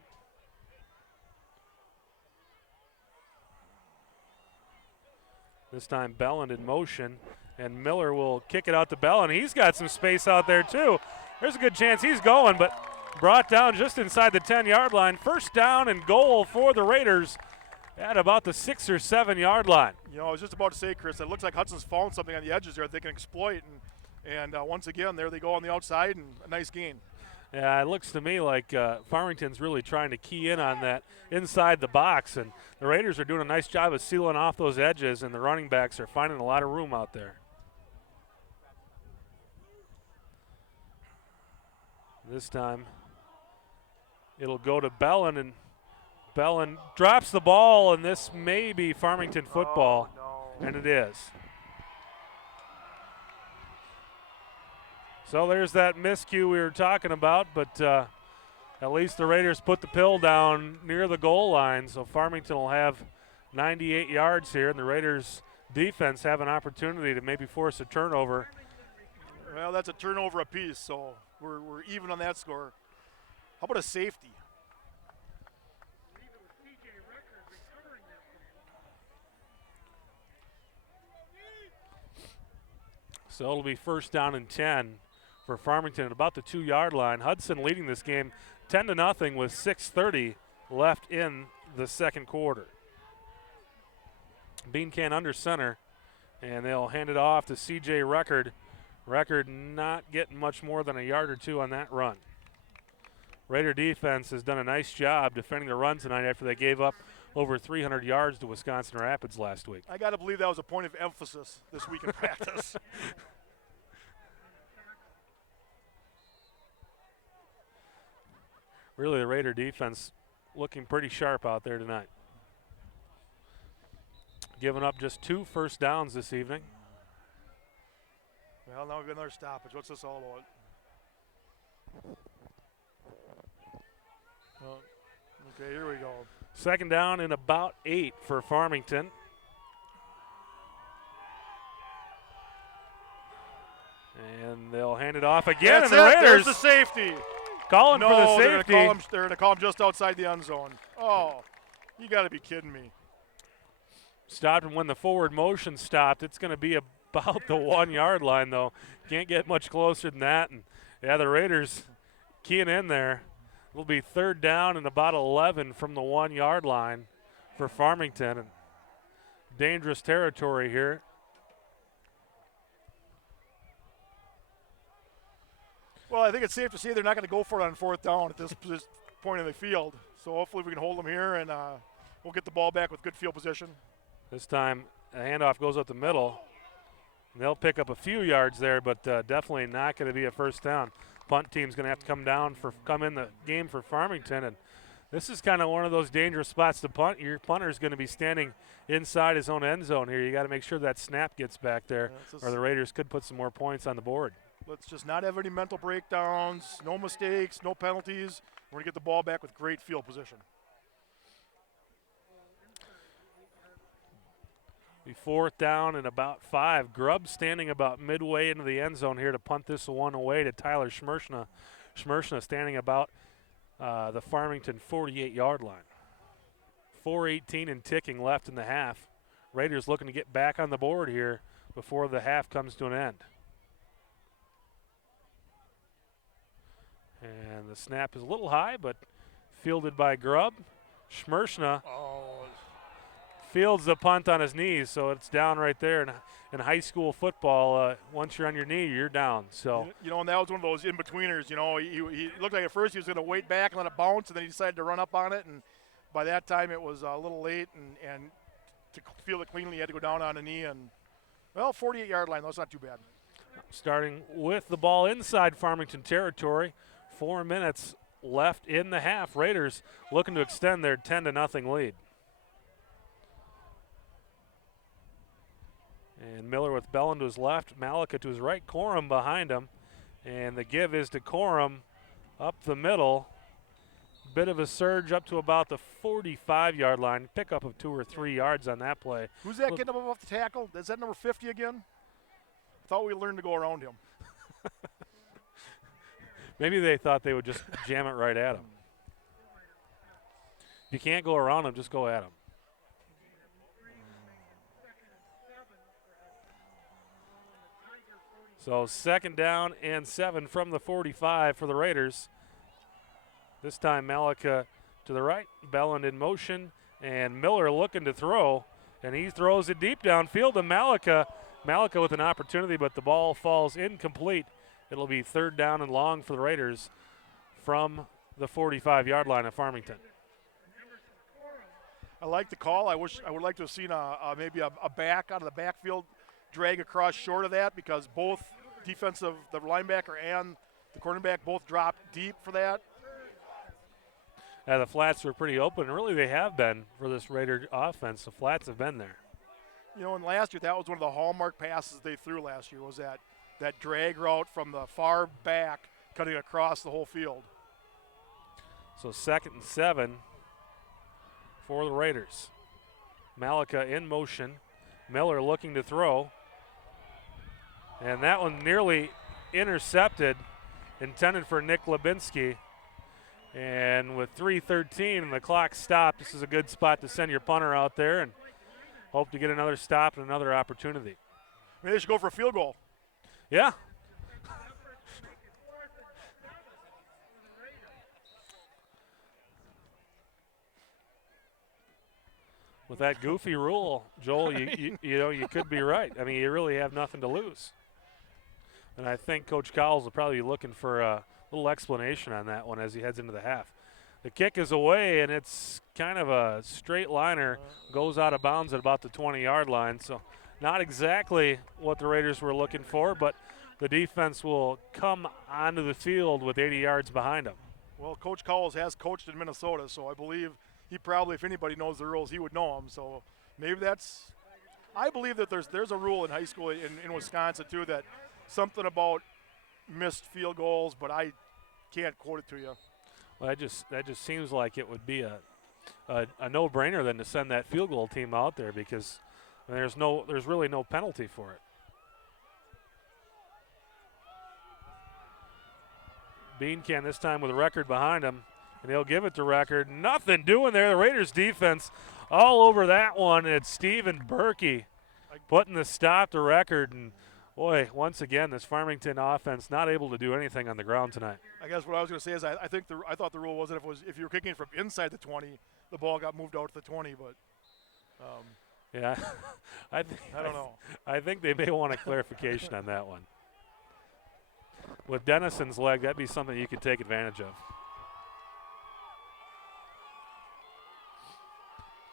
This time Bellin in motion, and Miller will kick it out to Bellin. He's got some space out there too. There's a good chance he's going, but brought down just inside the 10-yard line. 1st down and goal for the Raiders at about the 6 or 7-yard line. You know, I was just about to say, Chris, it looks like Hudson's found something on the edges there that they can exploit, and once again, there they go on the outside, and a nice gain. Yeah, it looks to me like Farmington's really trying to key in on that inside the box, and the Raiders are doing a nice job of sealing off those edges, and the running backs are finding a lot of room out there. This time, it'll go to Bellin, and Bellin drops the ball, and this may be Farmington football, and it is. So there's that miscue we were talking about, but at least the Raiders put the pill down near the goal line, so Farmington will have 98 yards here, and the Raiders' defense have an opportunity to maybe force a turnover. Well, that's a turnover apiece, so we're even on that score. How about a safety? So it'll be 1st down and 10 for Farmington at about the 2-yard line. Hudson leading this game 10-0 with 6:30 left in the second quarter. Bean can under center, and they'll hand it off to C.J. Record. Record not getting much more than a yard or two on that run. Raider defense has done a nice job defending the run tonight after they gave up over 300 yards to Wisconsin Rapids last week. I got to believe that was a point of emphasis this week in practice. Really, the Raider defense looking pretty sharp out there tonight. Giving up just 2 first downs this evening. Well, now we've got another stoppage. What's this all about? Okay, here we go. Second down and about 8 for Farmington. And they'll hand it off again. That's and the it. Raiders There's the safety. calling for the They're safety. going to call him just outside the end zone. Oh, you got to be kidding me. Stopped him when the forward motion stopped. It's going to be about the 1 yard line, though. Can't get much closer than that. And yeah, the Raiders keying in there. It'll be third down and about 11 from the 1 yard line for Farmington. And dangerous territory here. Well, I think it's safe to say they're not going to go for it on fourth down at this point in the field. So hopefully we can hold them here, and we'll get the ball back with good field position. This time a handoff goes up the middle. They'll pick up a few yards there, but definitely not going to be a first down. Punt team's going to have to come in the game for Farmington, and this is kind of one of those dangerous spots to punt. Your punter is going to be standing inside his own end zone here. You got to make sure that snap gets back there, or the Raiders could put some more points on the board. Let's just not have any mental breakdowns, no mistakes, no penalties. We're going to get the ball back with great field position. Be fourth down and about 5. Grubb standing about midway into the end zone here to punt this one away to Tyler Schmershna. Schmershna standing about the Farmington 48-yard line. 4:18 and ticking left in the half. Raiders looking to get back on the board here before the half comes to an end. And the snap is a little high, but fielded by Grubb. Schmershna fields the punt on his knees, so it's down right there. In high school football, once you're on your knee, you're down. So and that was one of those in-betweeners. He looked like at first he was going to wait back and let it bounce, and then he decided to run up on it. And by that time, it was a little late, and to field it cleanly, he had to go down on a knee. And, 48-yard line, that's not too bad. Starting with the ball inside Farmington territory. 4 minutes left in the half. Raiders looking to extend their 10-0 lead. And Miller with Bellin to his left, Malika to his right, Corum behind him. And the give is to Corum up the middle. Bit of a surge up to about the 45-yard line. Pickup of 2 or 3 yards on that play. Who's that getting up off the tackle? Is that number 50 again? I thought we learned to go around him. Maybe they thought they would just jam it right at him. If you can't go around him, just go at him. So second down and 7 from the 45 for the Raiders. This time Malika to the right, Belland in motion, and Miller looking to throw, and he throws it deep downfield to Malika. Malika with an opportunity, but the ball falls incomplete. It'll be third down and long for the Raiders from the 45-yard line of Farmington. I like the call. I would like to have seen maybe a back out of the backfield drag across short of that, because both the linebacker and the cornerback both dropped deep for that. The flats were pretty open, and really they have been for this Raider offense. The flats have been there. And last year that was one of the hallmark passes they threw last year, was that drag route from the far back cutting across the whole field. So 2nd and 7 for the Raiders. Malika in motion. Miller looking to throw. And that one nearly intercepted, intended for Nick Labinski. And with 3:13 and the clock stopped, this is a good spot to send your punter out there and hope to get another stop and another opportunity. Maybe they should go for a field goal. Yeah. With that goofy rule, Joel, you could be right. I mean, you really have nothing to lose. And I think Coach Cowles will probably be looking for a little explanation on that one as he heads into the half. The kick is away, and it's kind of a straight liner, goes out of bounds at about the 20-yard line. So not exactly what the Raiders were looking for, but the defense will come onto the field with 80 yards behind them. Well, Coach Cowles has coached in Minnesota, so I believe he probably, if anybody knows the rules, he would know them. So maybe that's – I believe that there's a rule in high school in Wisconsin, too, that something about missed field goals, but I can't quote it to you. Well, that just seems like it would be a no-brainer then to send that field goal team out there because there's really no penalty for it. Beancan this time with a record behind him, and he'll give it to Record. Nothing doing there. The Raiders defense all over that one. It's Stephen Berkey putting the stop to Record, and boy, once again, this Farmington offense not able to do anything on the ground tonight. I guess what I was going to say is I thought the rule was that if you were kicking from inside the 20, the ball got moved out to the 20, but yeah, I don't know. I think they may want a clarification on that one. With Dennison's leg, that'd be something you could take advantage of.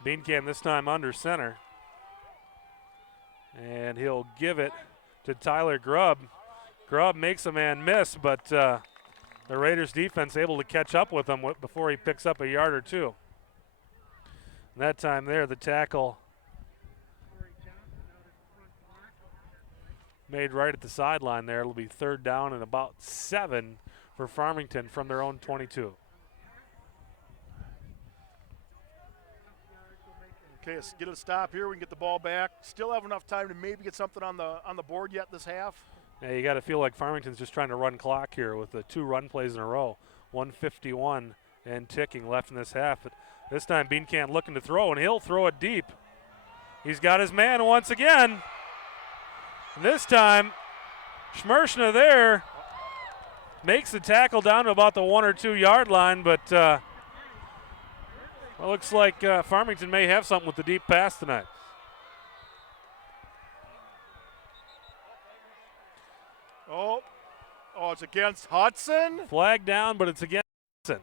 Beancan this time under center. And he'll give it to Tyler Grubb. Grubb makes a man miss, but the Raiders defense able to catch up with him before he picks up a yard or two. And that time there, the tackle made right at the sideline there. It'll be third down and about 7 for Farmington from their own 22. Okay, let's get a stop here. We can get the ball back. Still have enough time to maybe get something on the board yet this half. Yeah, you got to feel like Farmington's just trying to run clock here with the 2 run plays in a row. 1:51 and ticking left in this half. But this time Beancan looking to throw, and he'll throw it deep. He's got his man once again. And this time, Schmershna there makes the tackle down to about the 1 or 2 yard line, but well, looks like Farmington may have something with the deep pass tonight. Oh, it's against Hudson. Flag down, but it's against Hudson.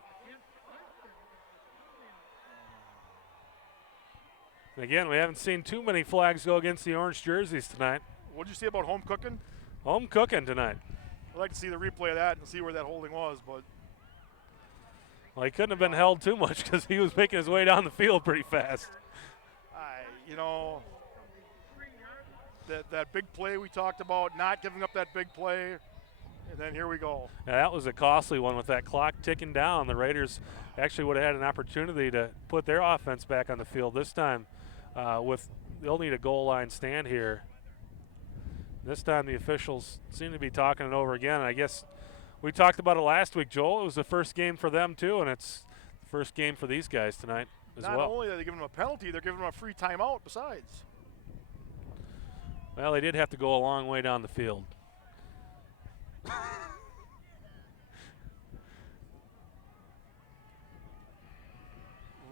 Again, we haven't seen too many flags go against the orange jerseys tonight. What did you say about home cooking? Home cooking tonight. I'd like to see the replay of that and see where that holding was, but. Well, he couldn't have been held too much because he was making his way down the field pretty fast. That big play we talked about, not giving up that big play, and then here we go. Now, that was a costly one with that clock ticking down. The Raiders actually would have had an opportunity to put their offense back on the field this time. They'll need a goal line stand here. This time the officials seem to be talking it over again. I guess we talked about it last week, Joel. It was the first game for them too, and it's the first game for these guys tonight as well. Not only are they giving them a penalty, they're giving them a free timeout besides. Well, they did have to go a long way down the field.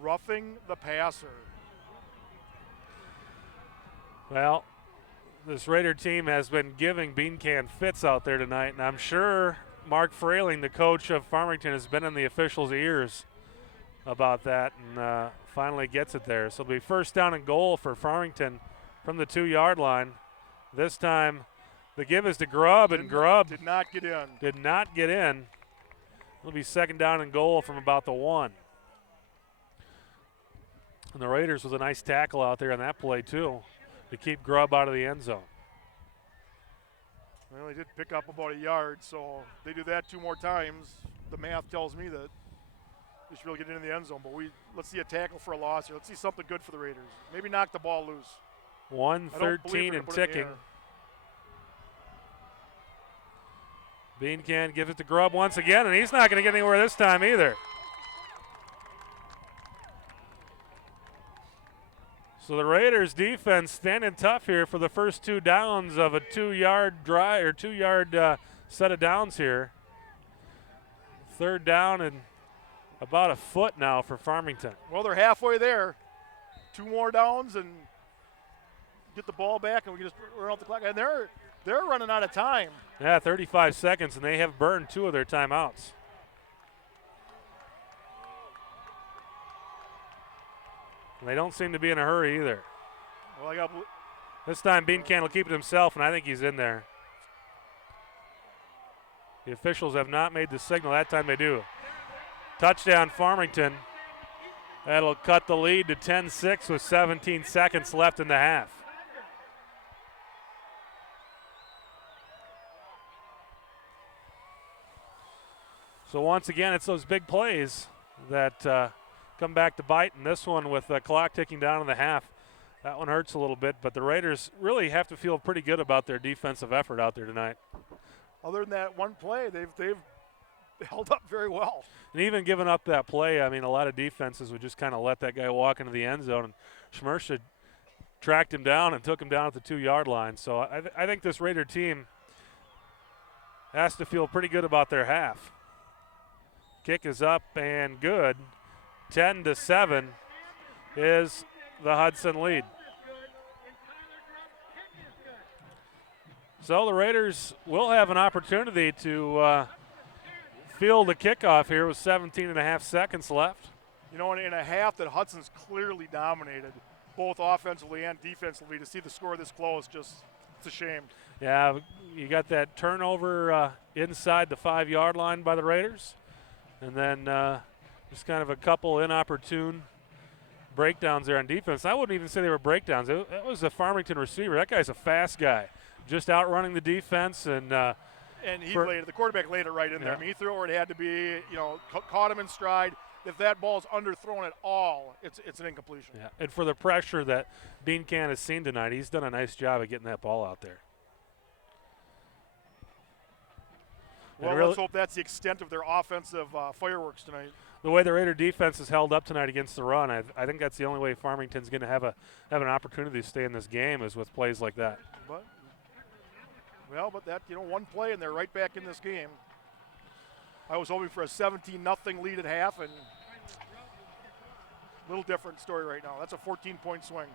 Roughing the passer. Well, this Raider team has been giving Beancan fits out there tonight, and I'm sure Mark Frailing, the coach of Farmington, has been in the officials' ears about that and finally gets it there. So it'll be first down and goal for Farmington from the 2 yard line. This time the give is to Grubb, and Grubb did not get in. Did not get in. It'll be second down and goal from about the 1. And the Raiders with a nice tackle out there on that play too to keep Grubb out of the end zone. Well, they did pick up about a yard, so they do that 2 more times. The math tells me that they should really get into the end zone, but let's see a tackle for a loss here. Let's see something good for the Raiders. Maybe knock the ball loose. 1:13 and ticking. Beancan gives it to Grubb once again, and he's not going to get anywhere this time either. So the Raiders defense standing tough here for the first 2 downs of a 2 yard drive or 2 yard set of downs here. Third down and about a foot now for Farmington. Well, they're halfway there. 2 more downs and get the ball back, and we can just run out the clock. And they're running out of time. Yeah, 35 seconds, and they have burned 2 of their timeouts. And they don't seem to be in a hurry either. Well, This time Bean Can will keep it himself, and I think he's in there. The officials have not made the signal. That time they do. Touchdown Farmington. That'll cut the lead to 10-6 with 17 seconds left in the half. So once again, it's those big plays that come back to bite, and this one with the clock ticking down in the half, that one hurts a little bit, but the Raiders really have to feel pretty good about their defensive effort out there tonight. Other than that one play, they've held up very well. And even giving up that play, I mean, a lot of defenses would just kind of let that guy walk into the end zone, and Schmersha tracked him down and took him down at the 2-yard line. So I think this Raider team has to feel pretty good about their half. Kick is up and good. 10-7 is the Hudson lead. So the Raiders will have an opportunity to field a kickoff here with 17.5 seconds left. You know, in a half that Hudson's clearly dominated, both offensively and defensively, to see the score this close, it's a shame. Yeah, you got that turnover inside the 5-yard line by the Raiders, and then just kind of a couple inopportune breakdowns there on defense. I wouldn't even say they were breakdowns. It was a Farmington receiver. That guy's a fast guy, just outrunning the defense. And the quarterback laid it right in there. I mean, he threw it where it had to be, caught him in stride. If that ball's underthrown at all, it's an incompletion. Yeah, and for the pressure that Bean Can has seen tonight, he's done a nice job of getting that ball out there. Well, let's hope that's the extent of their offensive fireworks tonight. The way the Raider defense has held up tonight against the run, I think that's the only way Farmington's going to have an opportunity to stay in this game is with plays like that. But that, one play and they're right back in this game. I was hoping for a 17-0 lead at half, and a little different story right now. That's a 14-point swing.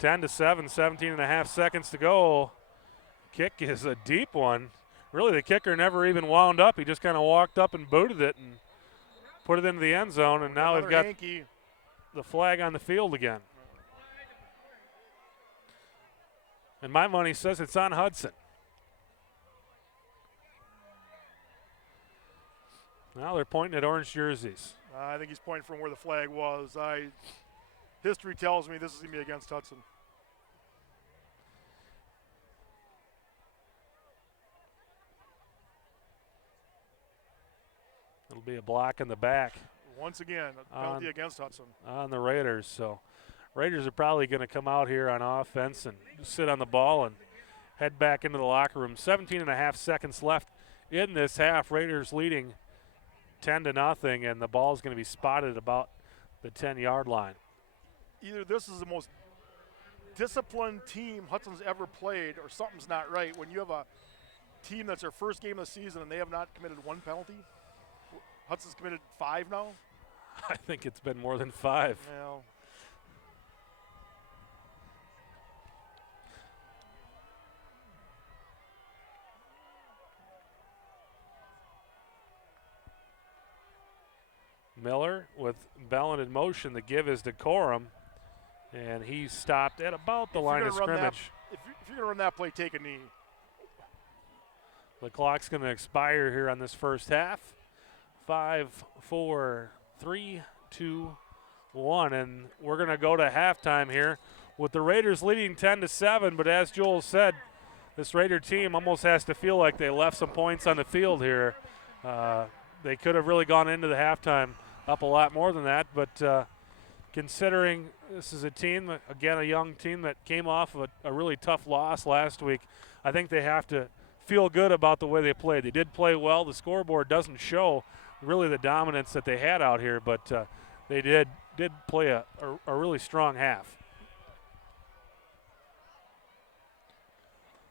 10-7, 17.5 seconds to go. Kick is a deep one. Really, the kicker never even wound up. He just kind of walked up and booted it and put it into the end zone, and now we've got the flag on the field again. And my money says it's on Hudson. Now they're pointing at orange jerseys. I think he's pointing from where the flag was. History tells me this is going to be against Hudson. It'll be a block in the back. Once again, a penalty against Hudson. On the Raiders. So Raiders are probably going to come out here on offense and sit on the ball and head back into the locker room. 17.5 seconds left in this half. Raiders leading 10-0, and the ball is going to be spotted about the 10-yard line. Either this is the most disciplined team Hudson's ever played, or something's not right. When you have a team that's their first game of the season and they have not committed one penalty, Hudson's committed 5 now? I think it's been more than 5. Yeah. Miller with Bellin in motion. The give is to Corum, and he stopped at about the line of scrimmage. If you're going to run that play, take a knee. The clock's going to expire here on this first half. 5, 4, 3, 2, 1, and we're going to go to halftime here with the Raiders leading 10-7. But as Joel said, this Raider team almost has to feel like they left some points on the field here. They could have really gone into the halftime up a lot more than that, but considering this is a team, again, a young team that came off of a really tough loss last week, I think they have to feel good about the way they played. They did play well. The scoreboard doesn't show really the dominance that they had out here, but they did play a really strong half.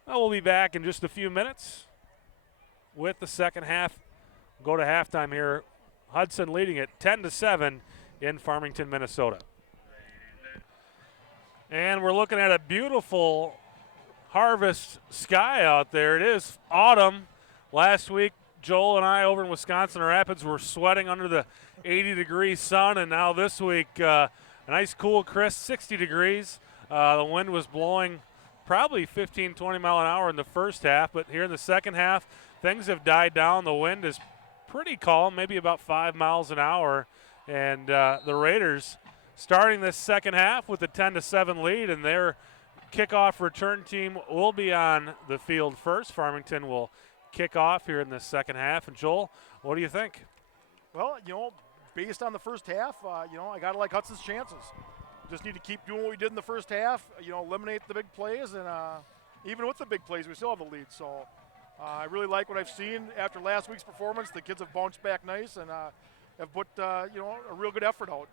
Well, we'll be back in just a few minutes with the second half. Go to halftime here. Hudson leading it 10-7 in Farmington, Minnesota. And we're looking at a beautiful harvest sky out there. It is autumn. Last week, Joel and I over in Wisconsin Rapids were sweating under the 80-degree sun, and now this week, a nice, cool, crisp 60 degrees. The wind was blowing probably 15, 20 mile an hour in the first half, but here in the second half, things have died down. The wind is pretty calm, maybe about 5 miles an hour, and the Raiders starting this second half with a 10-7 lead, and their kickoff return team will be on the field first. Farmington will kick off here in the second half. And Joel, what do you think? Well, based on the first half, I got to like Hudson's chances. Just need to keep doing what we did in the first half, eliminate the big plays, and even with the big plays, we still have the lead. So I really like what I've seen after last week's performance. The kids have bounced back nice and have put, a real good effort out.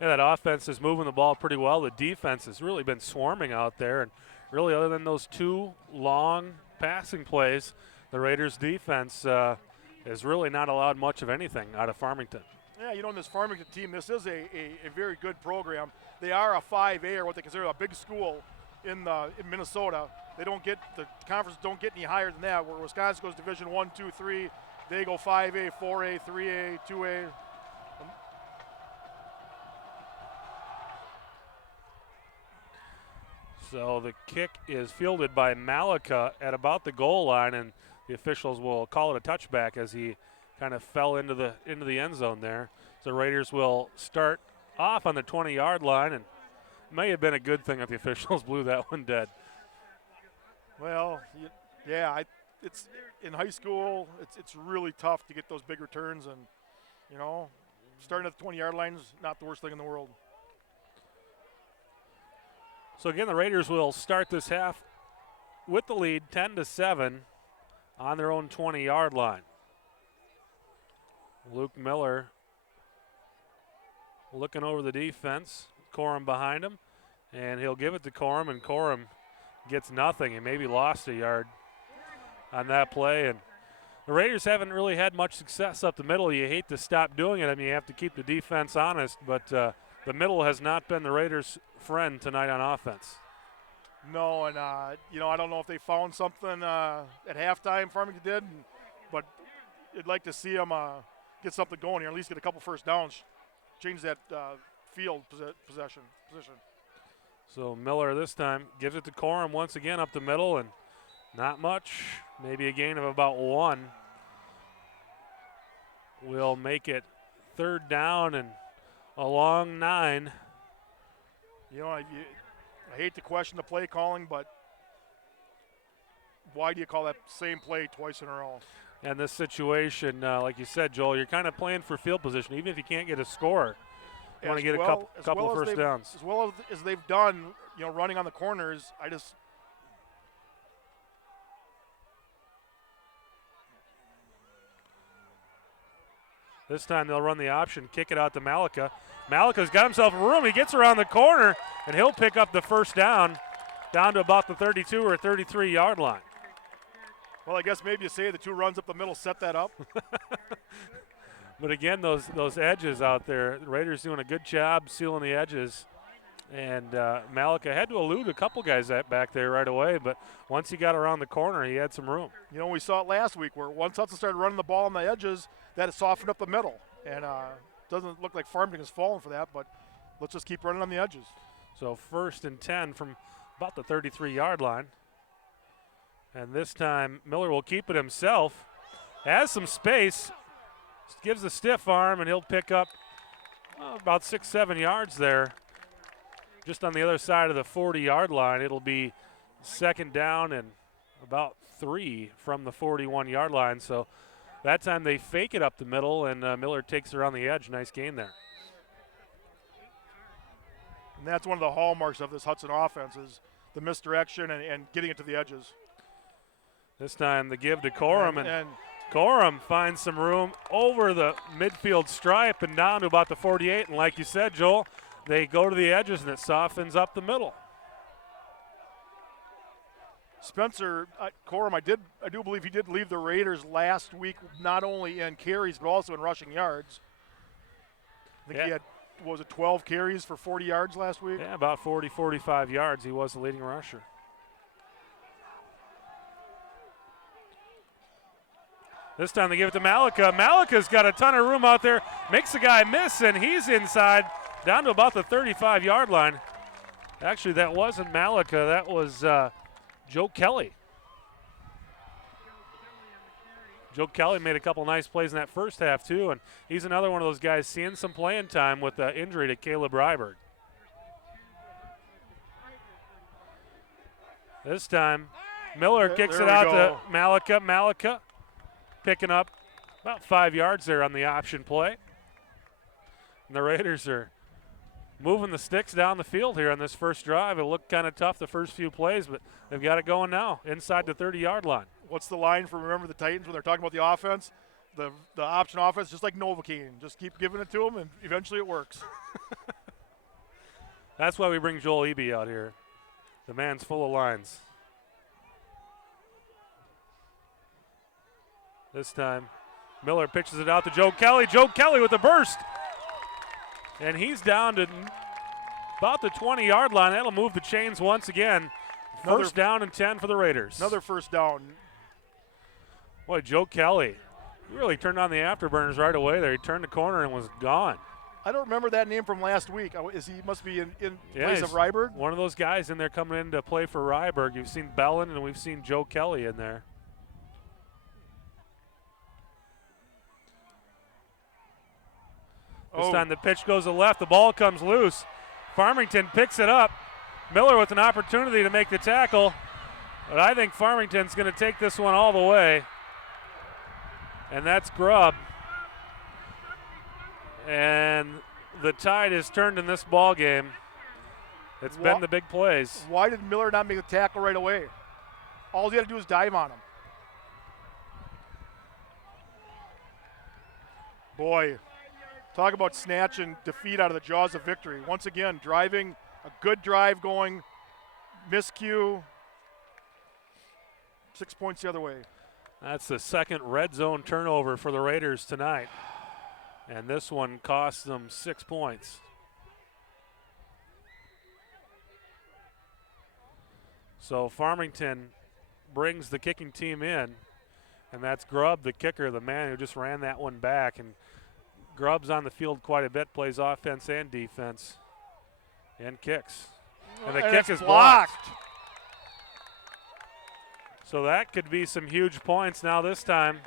Yeah, that offense is moving the ball pretty well. The defense has really been swarming out there. And really, other than those two long passing plays, the Raiders' defense has really not allowed much of anything out of Farmington. Yeah, in this Farmington team, this is a very good program. They are a 5A, or what they consider a big school in Minnesota. The conference don't get any higher than that, where Wisconsin goes Division 1, 2, 3. They go 5A, 4A, 3A, 2A. So the kick is fielded by Malika at about the goal line, and the officials will call it a touchback as he kind of fell into the end zone there. So Raiders will start off on the 20-yard line, and it may have been a good thing if the officials blew that one dead. Well, yeah, it's in high school. It's really tough to get those big returns, and starting at the 20-yard line is not the worst thing in the world. So again, the Raiders will start this half with the lead, 10-7, on their own 20-yard line. Luke Miller looking over the defense. Corum behind him, and he'll give it to Corum, and Corum gets nothing. He maybe lost a yard on that play, and the Raiders haven't really had much success up the middle. You hate to stop doing it. I mean, you have to keep the defense honest, but the middle has not been the Raiders' friend tonight on offense. No, and I don't know if they found something at halftime. Farmington did, but I'd like to see them get something going here. At least get a couple first downs, change that field position. So Miller this time gives it to Corum once again up the middle, and not much. Maybe a gain of about one. Will make it third down and a long 9. I hate to question the play calling, but why do you call that same play twice in a row? And this situation, like you said, Joel, you're kind of playing for field position. Even if you can't get a score, you want to get a couple of first downs. As well as they've done, running on the corners, This time they'll run the option, kick it out to Malika. Malika's got himself a room. He gets around the corner, and he'll pick up the first down to about the 32 or 33-yard line. Well, I guess maybe you say the two runs up the middle set that up. But again, those edges out there, the Raiders doing a good job sealing the edges. And Malika had to elude a couple guys back there right away, but once he got around the corner, he had some room. We saw it last week where once Hudson started running the ball on the edges, that softened up the middle. And doesn't look like Farmington has fallen for that, but let's just keep running on the edges. So 1st and 10 from about the 33-yard line. And this time Miller will keep it himself. Has some space, gives a stiff arm, and he'll pick up about 6-7 yards there. Just on the other side of the 40-yard line, it'll be second down and about 3 from the 41-yard line. So that time they fake it up the middle, and Miller takes it around the edge. Nice gain there. And that's one of the hallmarks of this Hudson offense is the misdirection and getting it to the edges. This time the give to Corum, and Corum finds some room over the midfield stripe and down to about the 48. And like you said, Joel, they go to the edges, and it softens up the middle. Spencer Corum, I do believe he did leave the Raiders last week, not only in carries but also in rushing yards. I think was it 12 carries for 40 yards last week? Yeah, about 40, 45 yards. He was the leading rusher. This time they give it to Malika. Malika's got a ton of room out there, makes the guy miss, and he's inside down to about the 35-yard line. Actually, that wasn't Malika. That was Joe Kelly. Joe Kelly made a couple nice plays in that first half, too, and he's another one of those guys seeing some playing time with the injury to Kalib Ryberg. This time, Miller kicks it out to Malika. Malika picking up about 5 yards there on the option play. And the Raiders are moving the sticks down the field here on this first drive. It looked kind of tough the first few plays, but they've got it going now inside the 30-yard line. What's the line for Remember the Titans when they're talking about the offense? The option offense, just like Novocaine. Just keep giving it to them, and eventually it works. That's why we bring Joel Eby out here. The man's full of lines. This time, Miller pitches it out to Joe Kelly. Joe Kelly with a burst. And he's down to about the 20-yard line. That'll move the chains once again. First down and 10 for the Raiders. Another first down. Boy, Joe Kelly really turned on the afterburners right away there. He turned the corner and was gone. I don't remember that name from last week. He must be in place of Rydberg? One of those guys in there coming in to play for Rydberg. You've seen Bellin and we've seen Joe Kelly in there. This time the pitch goes to the left. The ball comes loose. Farmington picks it up. Miller with an opportunity to make the tackle. But I think Farmington's going to take this one all the way. And that's Grubb. And the tide is turned in this ball game. It's been the big plays. Why did Miller not make the tackle right away? All he had to do is dive on him. Boy, talk about snatch and defeat out of the jaws of victory. Once again, driving, a good drive going, miscue, 6 points the other way. That's the second red zone turnover for the Raiders tonight. And this one cost them 6 points. So Farmington brings the kicking team in, and that's Grubb, the kicker, the man who just ran that one back. And Grubb's on the field quite a bit, plays offense and defense, and kicks. And the kick is blocked. So that could be some huge points now this time.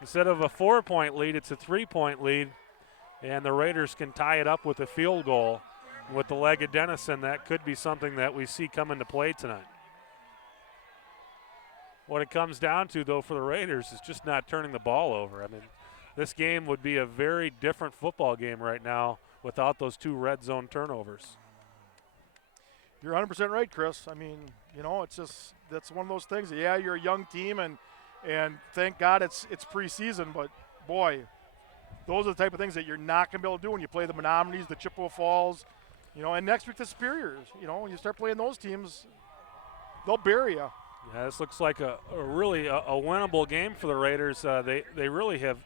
Instead of a 4-point lead, it's a 3-point lead, and the Raiders can tie it up with a field goal. With the leg of Dennison, that could be something that we see come into play tonight. What it comes down to, though, for the Raiders is just not turning the ball over. I mean, this game would be a very different football game right now without those 2 red zone turnovers. You're 100% right, Chris. I mean, you know, it's just that's one of those things. Yeah, you're a young team, and thank God it's preseason. But boy, those are the type of things that you're not going to be able to do when you play the Menominees, the Chippewa Falls, you know, and next week the Superiors. You know, you start playing those teams, they'll bury you. Yeah, this looks like a really winnable game for the Raiders. They really have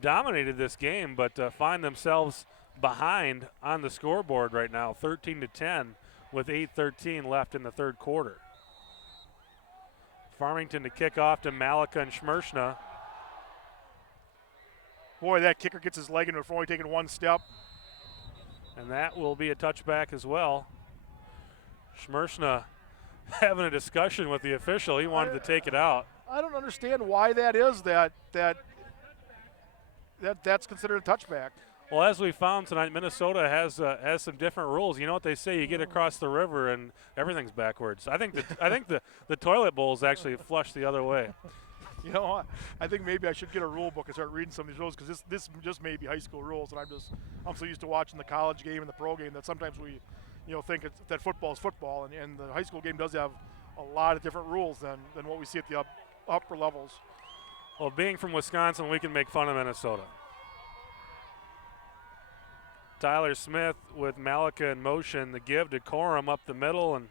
dominated this game, but find themselves behind on the scoreboard right now, 13-10. With 8:13 left in the third quarter. Farmington to kick off to Malika and Schmershna. Boy, that kicker gets his leg in before only taking one step. And that will be a touchback as well. Schmershna having a discussion with the official. He wanted to take it out. I don't understand why that is that's considered a touchback. Well, as we found tonight, Minnesota has some different rules. You know what they say? You get across the river and everything's backwards. I think the toilet bowl is actually flushed the other way. You know, I think maybe I should get a rule book and start reading some of these rules, because this just may be high school rules, and I'm so used to watching the college game and the pro game that sometimes we, you know, think that football is football, and the high school game does have a lot of different rules than what we see at the upper levels. Well, being from Wisconsin, we can make fun of Minnesota. Tyler Smith with Malika in motion. The give to Corum up the middle, and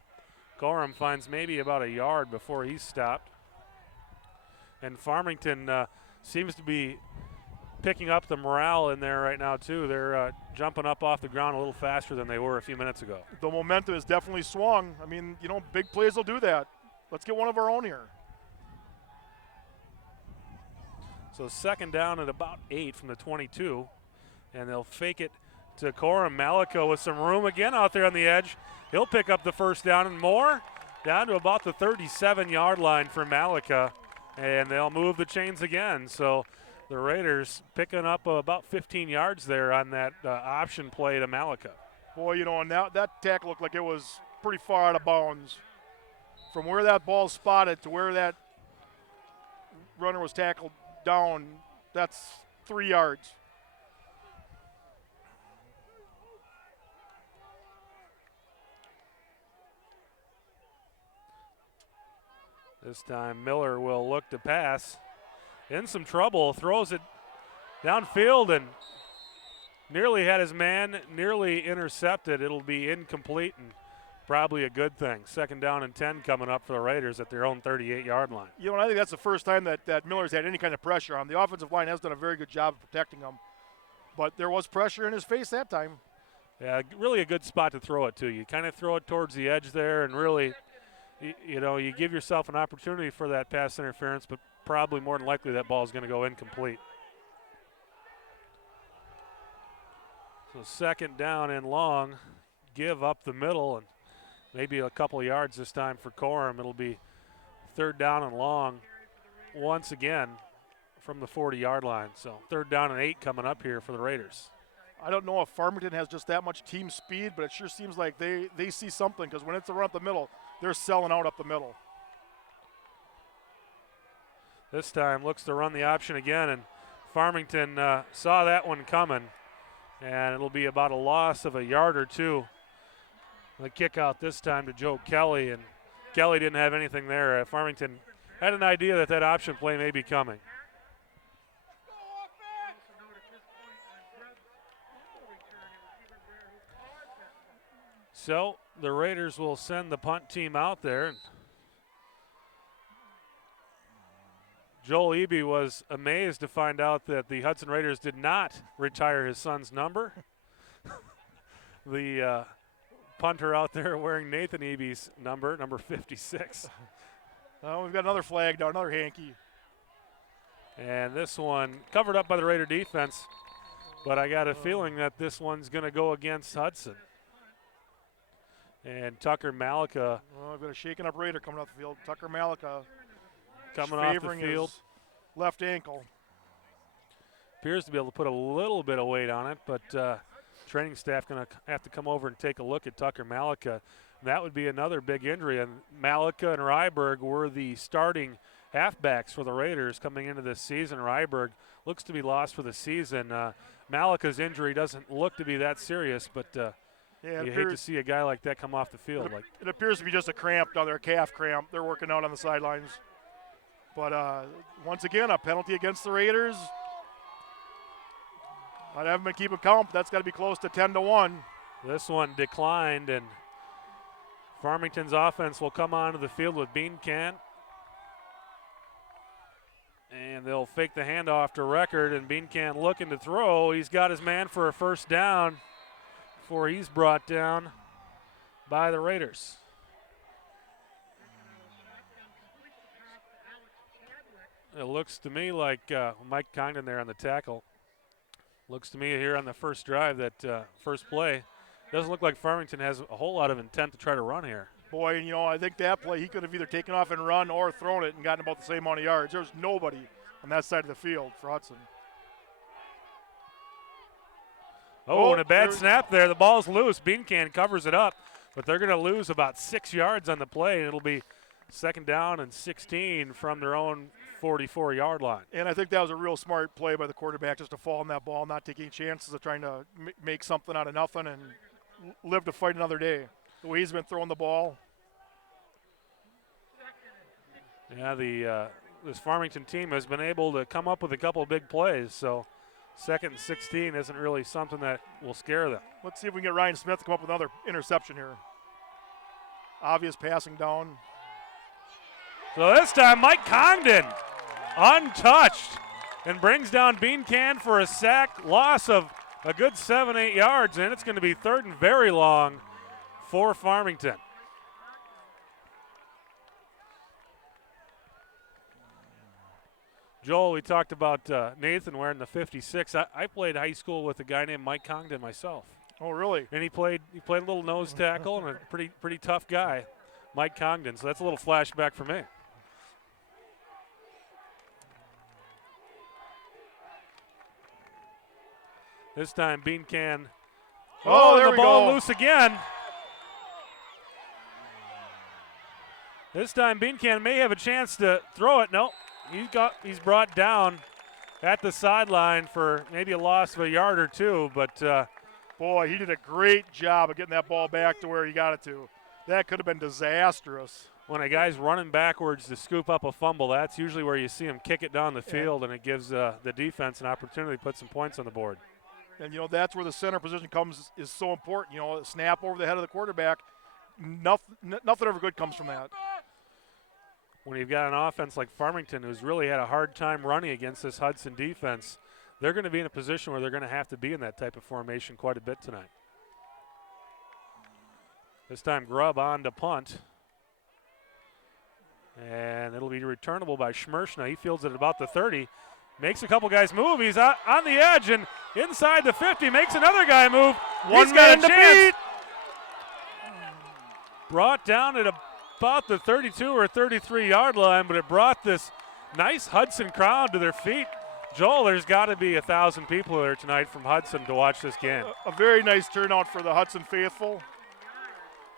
Corum finds maybe about a yard before he's stopped. And Farmington seems to be picking up the morale in there right now, too. They're jumping up off the ground a little faster than they were a few minutes ago. The momentum has definitely swung. I mean, big plays will do that. Let's get one of our own here. So second down at about 8 from the 22, and they'll fake it to Corum. Malika with some room again out there on the edge. He'll pick up the first down and more, down to about the 37-yard line for Malika, and they'll move the chains again. So the Raiders picking up about 15 yards there on that option play to Malika. Boy, and that tackle looked like it was pretty far out of bounds. From where that ball spotted to where that runner was tackled down, that's 3 yards. This time Miller will look to pass. In some trouble, throws it downfield and nearly had his man, nearly intercepted. It'll be incomplete and probably a good thing. Second down and 10 coming up for the Raiders at their own 38-yard line. I think that's the first time that Miller's had any kind of pressure on him. The offensive line has done a very good job of protecting him, but there was pressure in his face that time. Yeah, really a good spot to throw it to. You kind of throw it towards the edge there and really, you give yourself an opportunity for that pass interference, but probably more than likely that ball is going to go incomplete. So second down and long, give up the middle and maybe a couple of yards this time for Corum. It'll be third down and long once again from the 40-yard line. So third down and 8 coming up here for the Raiders. I don't know if Farmington has just that much team speed, but it sure seems like they see something, because when it's a run up the middle, they're selling out up the middle. This time looks to run the option again, and Farmington saw that one coming, and it'll be about a loss of a yard or two. The kick out this time to Joe Kelly, and Kelly didn't have anything there. Farmington had an idea that option play may be coming. So the Raiders will send the punt team out there. Joel Eby was amazed to find out that the Hudson Raiders did not retire his son's number. The punter out there wearing Nathan Eby's number 56. Oh, we've got another flag down, another hanky. And this one covered up by the Raider defense, but I got a feeling that this one's going to go against Hudson. And Tucker Malika. Oh, I've got a shaken up Raider coming off the field. Tucker Malika coming off the field. Left ankle. Appears to be able to put a little bit of weight on it, but training staff going to have to come over and take a look at Tucker Malika. That would be another big injury. And Malika and Rydberg were the starting halfbacks for the Raiders coming into this season. Rydberg looks to be lost for the season. Malika's injury doesn't look to be that serious, but you hate to see a guy like that come off the field. It appears to be just a cramp down there, a calf cramp. They're working out on the sidelines. But once again, a penalty against the Raiders. I haven't been keeping count, but that's got to be close to 10-1. This one declined, and Farmington's offense will come onto the field with Beancan. And they'll fake the handoff to Record, and Beancan looking to throw. He's got his man for a first down before he's brought down by the Raiders. It looks to me like Mike Condon there on the tackle. Looks to me here on the first drive, that first play, doesn't look like Farmington has a whole lot of intent to try to run here. Boy, I think that play, he could have either taken off and run or thrown it and gotten about the same amount of yards. There's nobody on that side of the field for Hudson. Oh, and a bad snap there. The ball's loose. Beancan covers it up, but they're going to lose about 6 yards on the play, and it'll be second down and 16 from their own 44-yard line. And I think that was a real smart play by the quarterback, just to fall on that ball, not taking chances of trying to make something out of nothing and live to fight another day. The way he's been throwing the ball. Yeah, this Farmington team has been able to come up with a couple of big plays, so second and 16 isn't really something that will scare them. Let's see if we can get Ryan Smith to come up with another interception here. Obvious passing down. So this time, Mike Congdon, untouched. and brings down Beancan for a sack, loss of a good 7-8 yards, and it's going to be 3rd and very long for Farmington. Joel, we talked about Nathan wearing the 56. I played high school with a guy named Mike Congdon myself. Oh, really? And he played a little nose tackle and a pretty tough guy, Mike Congdon. So that's a little flashback for me. This time Beancan. Oh, there the we ball go. Loose again. This time Beancan may have a chance to throw it. No, he's brought down at the sideline for maybe a loss of a yard or two, but boy, he did a great job of getting that ball back to where he got it to. That could have been disastrous. When a guy's running backwards to scoop up a fumble, that's usually where you see him kick it down the field, and it gives the defense an opportunity to put some points on the board. And, that's where the center position is so important. Snap over the head of the quarterback. Nothing ever good comes from that. When you've got an offense like Farmington who's really had a hard time running against this Hudson defense, they're going to be in a position where they're going to have to be in that type of formation quite a bit tonight. This time Grubb on to punt. And it'll be returnable by Schmershna. He fields it at about the 30. Makes a couple guys move. He's on the edge and inside the 50. Makes another guy move. He's got a chance. Brought down at about the 32 or 33-yard line, but it brought this nice Hudson crowd to their feet. Joel, there's got to be 1,000 people there tonight from Hudson to watch this game. A very nice turnout for the Hudson faithful.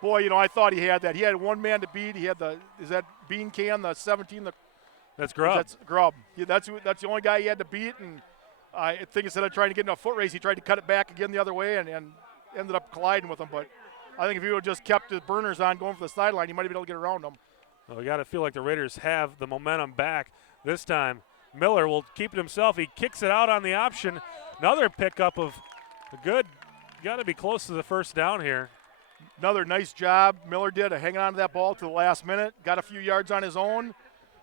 Boy, I thought he had that. He had one man to beat. He had is that Beancan, the 17? That's Grubb. That's Grubb. That's the only guy he had to beat, and I think instead of trying to get in a foot race, he tried to cut it back again the other way and ended up colliding with him. But I think if he would have just kept his burners on going for the sideline, he might have been able to get around him. Well, we got to feel like the Raiders have the momentum back this time. Miller will keep it himself. He kicks it out on the option. Another pickup of a good, got to be close to the first down here. Another nice job Miller did of hanging on to that ball to the last minute. Got a few yards on his own,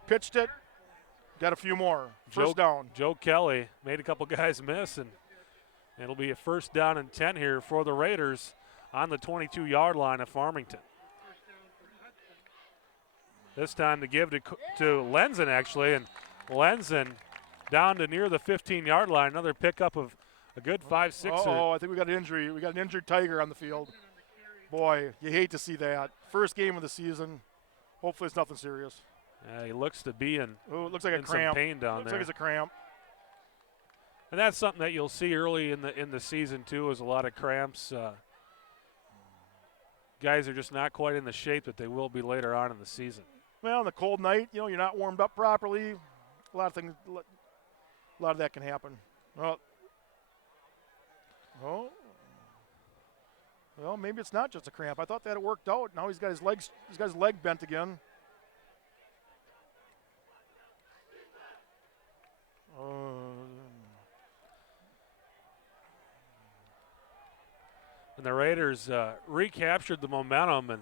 pitched it, got a few more. First down. Joe Kelly made a couple guys miss, and it'll be a 1st down and 10 here for the Raiders on the 22-yard line of Farmington. This time to give to Lenzen, actually, and Lenzen down to near the 15-yard line. Another pickup of a good 5-6. Oh, I think we got an injury. We got an injured Tiger on the field. Boy, you hate to see that. First game of the season. Hopefully it's nothing serious. He looks to be in, it looks like a some cramp. pain down looks there. like it's a cramp. And that's something that you'll see early in the season too, is a lot of cramps. Guys are just not quite in the shape that they will be later on in the season. Well, on the cold night, you're not warmed up properly. A lot of that can happen. Well, maybe it's not just a cramp. I thought that it worked out. Now he's got his leg bent again. And the Raiders recaptured the momentum, and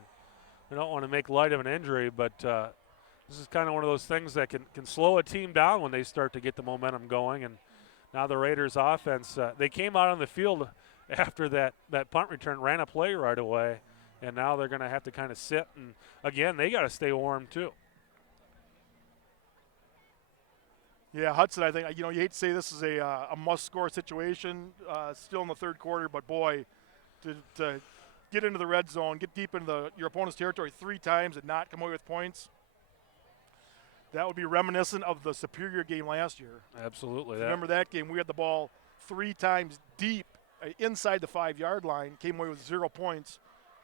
I don't want to make light of an injury, but this is kind of one of those things that can slow a team down when they start to get the momentum going. And now the Raiders offense, they came out on the field after that punt return, ran a play right away, and now they're going to have to kind of sit. And, again, they got to stay warm too. Yeah, Hudson, I think, you hate to say this is a must-score situation still in the third quarter, but, boy, to get into the red zone, get deep into your opponent's territory 3 times and not come away with points, that would be reminiscent of the Superior game last year. Absolutely. Remember that game? We had the ball 3 times deep inside the 5-yard line, came away with 0 points,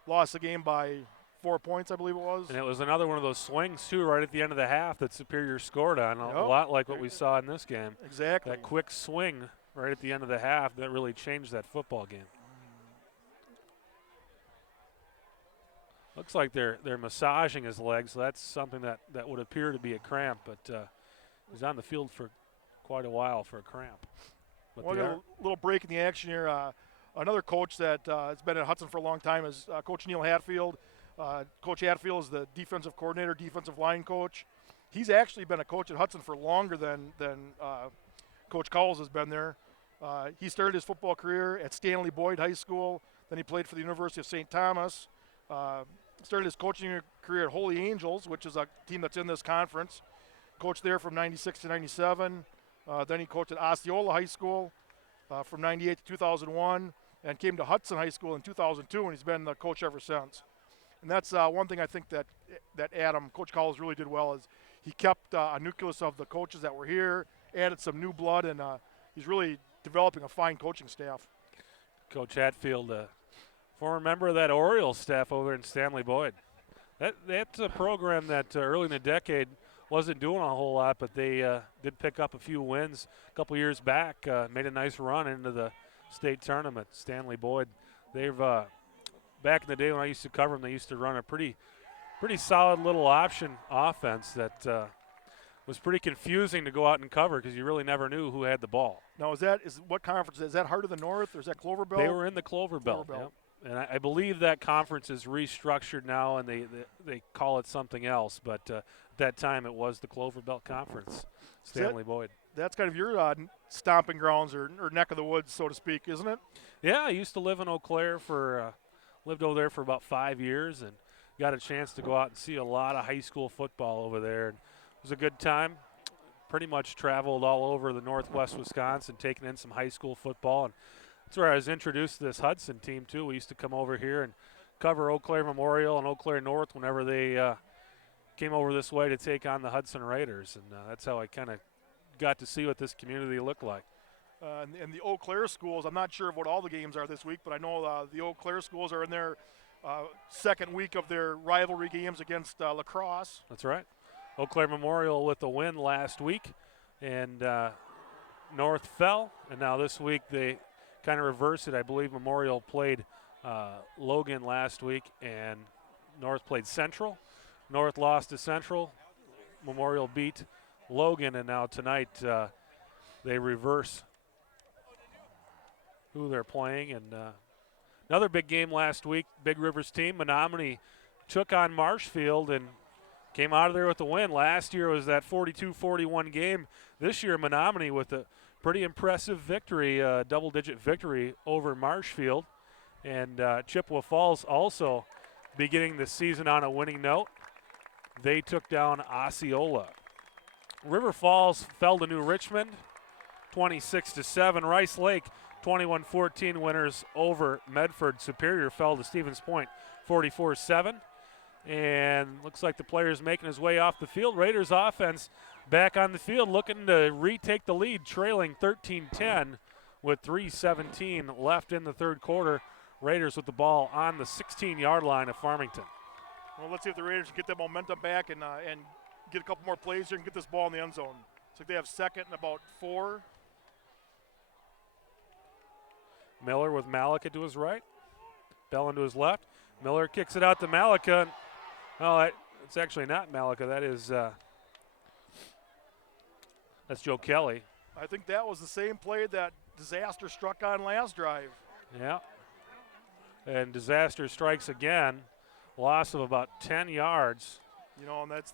lost the game by 4 points, I believe it was. And it was another one of those swings, too, right at the end of the half that Superior scored on, a lot like what we saw in this game. Exactly. That quick swing right at the end of the half that really changed that football game. Looks like they're massaging his legs, so that's something that would appear to be a cramp, but he's on the field for quite a while for a cramp. But well, a little break in the action here. Another coach that has been at Hudson for a long time is Coach Neil Hatfield. Coach Hatfield is the defensive coordinator, defensive line coach. He's actually been a coach at Hudson for longer than Coach Cowles has been there. He started his football career at Stanley Boyd High School. Then he played for the University of St. Thomas. Started his coaching career at Holy Angels, which is a team that's in this conference. Coached there from 96 to 97. Then he coached at Osceola High School from 98 to 2001, and came to Hudson High School in 2002, and he's been the coach ever since. And that's one thing I think that Adam, Coach Cowles, really did well is he kept a nucleus of the coaches that were here, added some new blood, and he's really developing a fine coaching staff. Coach Hatfield, former member of that Orioles staff over in Stanley Boyd. That's a program that early in the decade wasn't doing a whole lot, but they did pick up a few wins a couple years back, made a nice run into the state tournament. Stanley Boyd, they've back in the day when I used to cover them, they used to run a pretty solid little option offense that was pretty confusing to go out and cover because you really never knew who had the ball. Now, what conference? Is that Heart of the North or is that Clover Belt? They were in the Clover Belt. Yep. And I believe that conference is restructured now, and they call it something else. But at that time, it was the Clover Belt Conference, Stanley Boyd. That's kind of your stomping grounds or neck of the woods, so to speak, isn't it? Yeah, I used to live in Eau Claire lived over there for about 5 years and got a chance to go out and see a lot of high school football over there. And it was a good time. Pretty much traveled all over the northwest Wisconsin, taking in some high school football. And that's where I was introduced to this Hudson team, too. We used to come over here and cover Eau Claire Memorial and Eau Claire North whenever they came over this way to take on the Hudson Raiders. And that's how I kind of got to see what this community looked like. And the Eau Claire schools, I'm not sure of what all the games are this week, but I know the Eau Claire schools are in their second week of their rivalry games against La Crosse. That's right. Eau Claire Memorial with a win last week, and North fell. And now this week they kind of reversed it. I believe Memorial played Logan last week, and North played Central. North lost to Central. Memorial beat Logan, and now tonight they reverse who they're playing. And another big game last week, Big Rivers team, Menominee took on Marshfield and came out of there with a win. Last year was that 42-41 game. This year, Menominee with a pretty impressive victory, double-digit victory over Marshfield. And Chippewa Falls also beginning the season on a winning note. They took down Osceola. River Falls fell to New Richmond, 26-7. Rice Lake, 21-14 winners over Medford. Superior fell to Stevens Point, 44-7. And looks like the player's making his way off the field. Raiders offense back on the field looking to retake the lead, trailing 13-10 with 3:17 left in the third quarter. Raiders with the ball on the 16-yard line of Farmington. Well, let's see if the Raiders can get that momentum back and get a couple more plays here and get this ball in the end zone. Looks like they have second and about 4. Miller with Malika to his right. Bellin to his left. Miller kicks it out to Malika. Oh, it's actually not Malika. That is that's Joe Kelly. I think that was the same play that Disaster struck on last drive. Yeah. And Disaster strikes again. Loss of about 10 yards. You know, and that's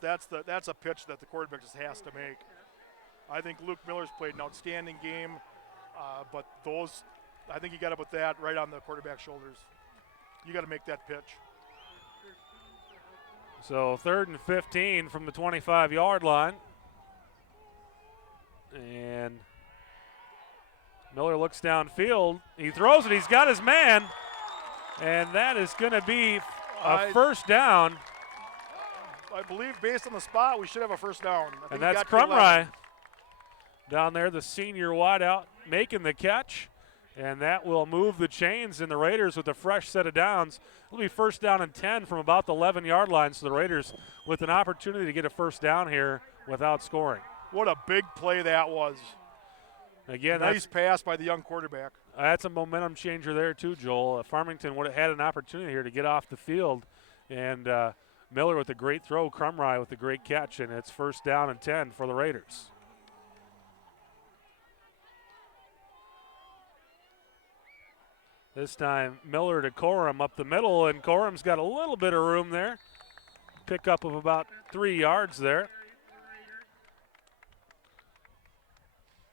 a pitch that the quarterback just has to make. I think Luke Miller's played an outstanding game, but I think you got to put that right on the quarterback's shoulders. You got to make that pitch. So 3rd and 15 from the 25-yard line. And Miller looks downfield. He throws it. He's got his man. And that is going to be a first down. I believe based on the spot, we should have a first down. And that's Crumry down there, the senior wideout, making the catch. And that will move the chains, and the Raiders with a fresh set of downs. It'll be first down and 10 from about the 11-yard line, so the Raiders with an opportunity to get a first down here without scoring. What a big play that was. Again, nice pass by the young quarterback. That's a momentum changer there too, Joel. Farmington would have had an opportunity here to get off the field, and Miller with a great throw, Crumry with a great catch, and it's first down and 10 for the Raiders. This time, Miller to Corum up the middle, and Corum's got a little bit of room there. Pickup of about 3 yards there.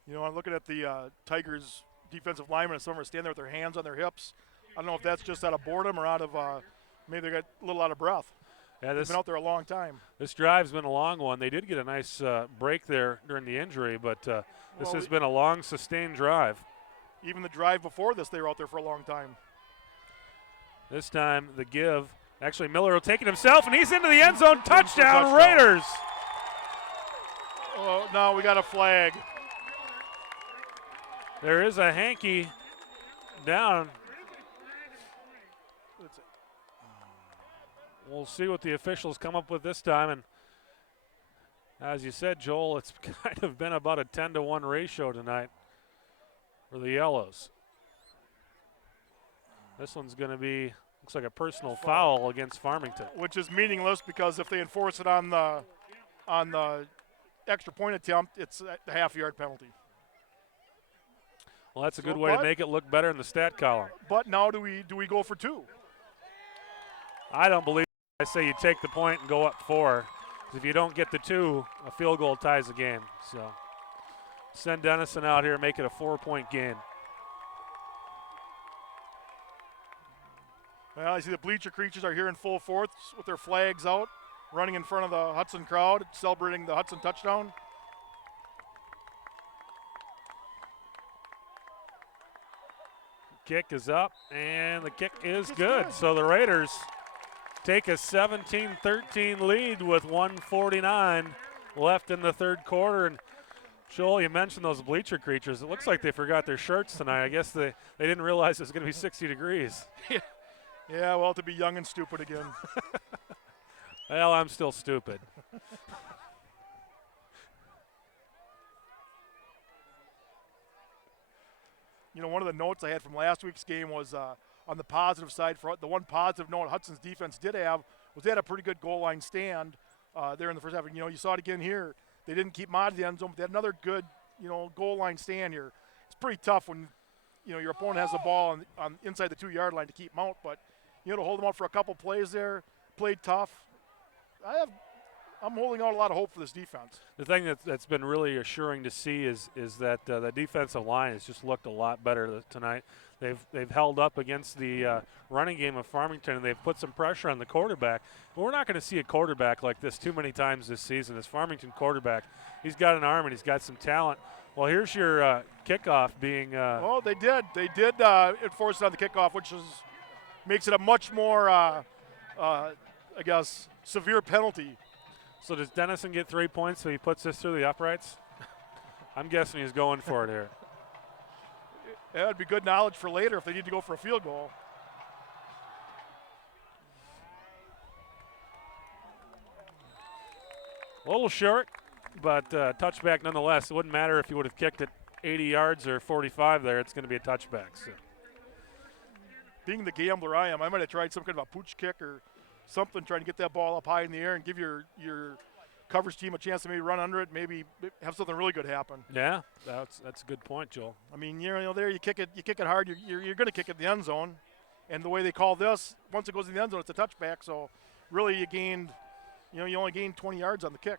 You know, I'm looking at the Tigers defensive linemen, and some are standing there with their hands on their hips. I don't know if that's just out of boredom or out of maybe they got a little out of breath. Yeah, They've been out there a long time. This drive's been a long one. They did get a nice break there during the injury, but this has been a long, sustained drive. Even the drive before this, they were out there for a long time. This time, the give. Actually, Miller will take it himself, and he's into the end zone. Touchdown, Raiders. Oh, no, we got a flag. There is a hanky down. We'll see what the officials come up with this time. And as you said, Joel, it's kind of been about a 10-to-1 ratio tonight for the Yellows. This one's going to be, looks like a personal foul against Farmington. Which is meaningless because if they enforce it on the extra point attempt, it's a half-yard penalty. Well, that's a good way to make it look better in the stat column. But now do we go for 2? I don't believe. I say you take the point and go up 4. If you don't get the 2, a field goal ties the game. So send Dennison out here, make it a 4-point game. Well, I see the bleacher creatures are here in full force with their flags out, running in front of the Hudson crowd, celebrating the Hudson touchdown. Kick is up, and the kick is good. So the Raiders take a 17-13 lead with 1:49 left in the third quarter. And Joel, you mentioned those bleacher creatures. It looks like they forgot their shirts tonight. I guess they didn't realize it was going to be 60 degrees. Yeah, well, to be young and stupid again. Well, I'm still stupid. You know, one of the notes I had from last week's game was on the positive side. For the one positive note Hudson's defense did have was they had a pretty good goal line stand there in the first half. And, you know, you saw it again here. They didn't keep them out of the end zone, but they had another good, you know, goal line stand here. It's pretty tough when, you know, your opponent has the ball on inside the 2-yard line to keep them out. But, you know, to hold them out for a couple plays there, played tough. I'm holding out a lot of hope for this defense. The thing that's been really assuring to see is that the defensive line has just looked a lot better tonight. They've held up against the running game of Farmington, and they've put some pressure on the quarterback. But we're not going to see a quarterback like this too many times this season. This Farmington quarterback, he's got an arm and he's got some talent. Well, here's your kickoff being. Well, they did enforce it on the kickoff, which makes it a much more, I guess, severe penalty. So does Dennison get 3 points so he puts this through the uprights? I'm guessing he's going for it here. That would be good knowledge for later if they need to go for a field goal. A little short, but touchback nonetheless. It wouldn't matter if you would have kicked it 80 yards or 45 there. It's going to be a touchback. So. Being the gambler I am, I might have tried some kind of a pooch kick or something, trying to get that ball up high in the air and give your coverage team a chance to maybe run under it, maybe have something really good happen. Yeah, that's a good point, Joel. I mean, you know, there you kick it hard, you're going to kick it in the end zone, and the way they call this, once it goes in the end zone, it's a touchback. So really, you only gained 20 yards on the kick.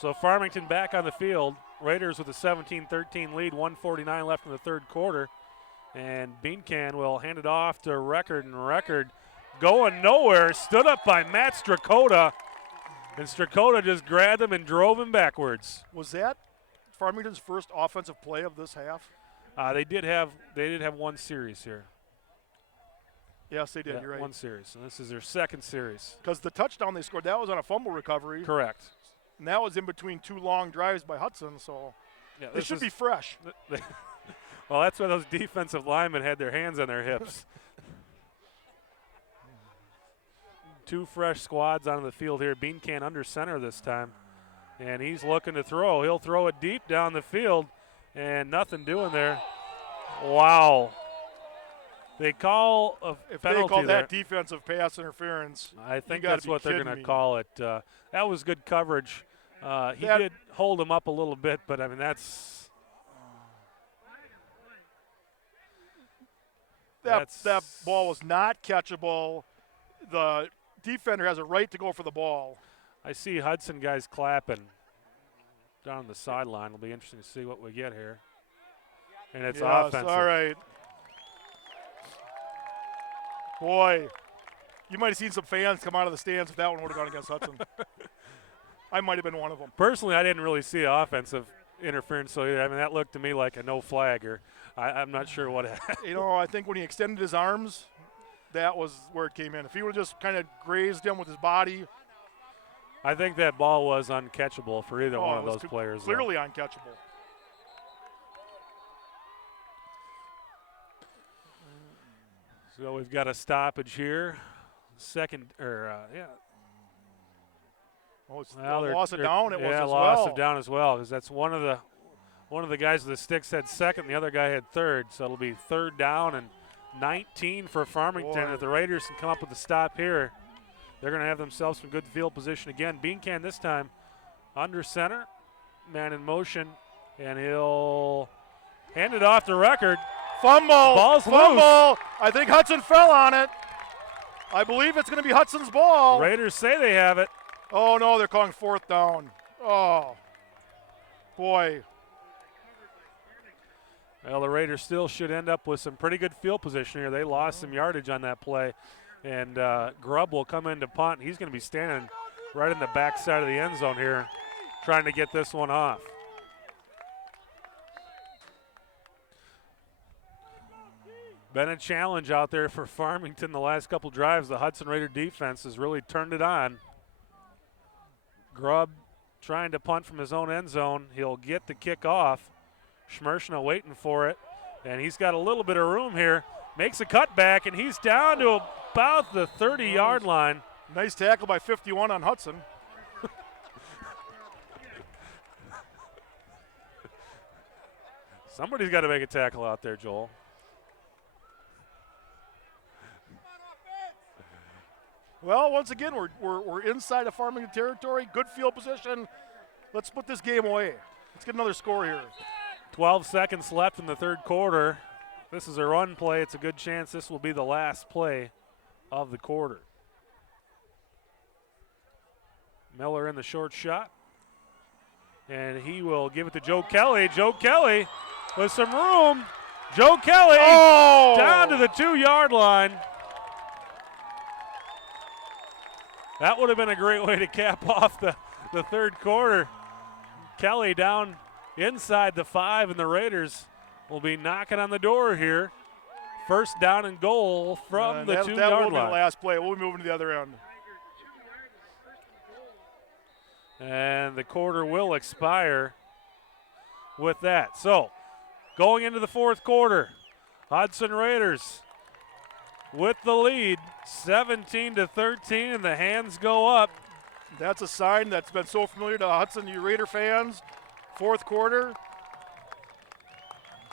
So Farmington back on the field. Raiders with a 17-13 lead, 1:49 left in the third quarter, and Beancan will hand it off to Record, and Record going nowhere, stood up by Matt Strakota, and Strakota just grabbed him and drove him backwards. Was that Farmington's first offensive play of this half? They did have one series here. Yes, they did. Yeah, You're right. One series, and this is their second series. Because the touchdown they scored, that was on a fumble recovery. Correct. And that was in between 2 long drives by Hudson, so yeah, they should be fresh. Well, that's why those defensive linemen had their hands on their hips. 2 fresh squads on the field here. Beancan under center this time. And he's looking to throw. He'll throw it deep down the field, and nothing doing there. Wow. They call a if penalty they call there. that defensive pass interference, I think that's what they're going to call it. That was good coverage. He did hold him up a little bit, but, I mean, that's that ball was not catchable. The defender has a right to go for the ball. I see Hudson guys clapping. down on the sideline. It'll be interesting to see what we get here. And it's Yes, offensive. all right. Boy, you might have seen some fans come out of the stands if that one would have gone against Hudson. I might have been one of them. Personally, I didn't really see offensive interference, so I mean that looked to me like a no flag, or I'm not sure what happened. You know, I think when he extended his arms, that was where it came in. If he would have just kind of grazed him with his body. I think that ball was uncatchable for either one of those players. Clearly uncatchable. So we've got a stoppage here. Oh, it's loss of down. It was as loss well. of down as well, because that's one of the guys with the sticks had second, the other guy had third. So it'll be 3rd down and 19 for Farmington. Boy. If the Raiders can come up with a stop here, they're going to have themselves some good field position again. Beancan this time under center, man in motion, and he'll hand it off to Record. Fumble. Ball's Fumble. loose. I think Hudson fell on it. I believe it's going to be Hudson's ball. Raiders say they have it. Oh, no, they're calling 4th down. Oh, boy. Well, the Raiders still should end up with some pretty good field position here. They lost some yardage on that play. And Grubb will come in to punt. He's going to be standing right in the back side of the end zone here, trying to get this one off. Been a challenge out there for Farmington the last couple drives. The Hudson Raider defense has really turned it on. Grubb trying to punt from his own end zone. He'll get the kick off. Schmershna waiting for it, and he's got a little bit of room here. Makes a cutback, and he's down to about the 30-yard line. Nice tackle by 51 on Hudson. Somebody's got to make a tackle out there, Joel. Well, once again, we're inside of Farmington territory. Good field position. Let's put this game away. Let's get another score here. 12 seconds left in the 3rd quarter. This is a run play. It's a good chance this will be the last play of the quarter. Miller in the short shot. And he will give it to Joe Kelly. Joe Kelly with some room. Joe Kelly down to the 2-yard line. That would have been a great way to cap off the 3rd quarter. Kelly down inside the 5, and the Raiders will be knocking on the door here. 1st down and goal from the 2-yard line. That will be the last play. We'll be moving to the other end. And the quarter will expire with that. So, going into the 4th quarter, Hudson Raiders with the lead, 17-13, and the hands go up. That's a sign that's been so familiar to Hudson, you Raider fans. 4th quarter.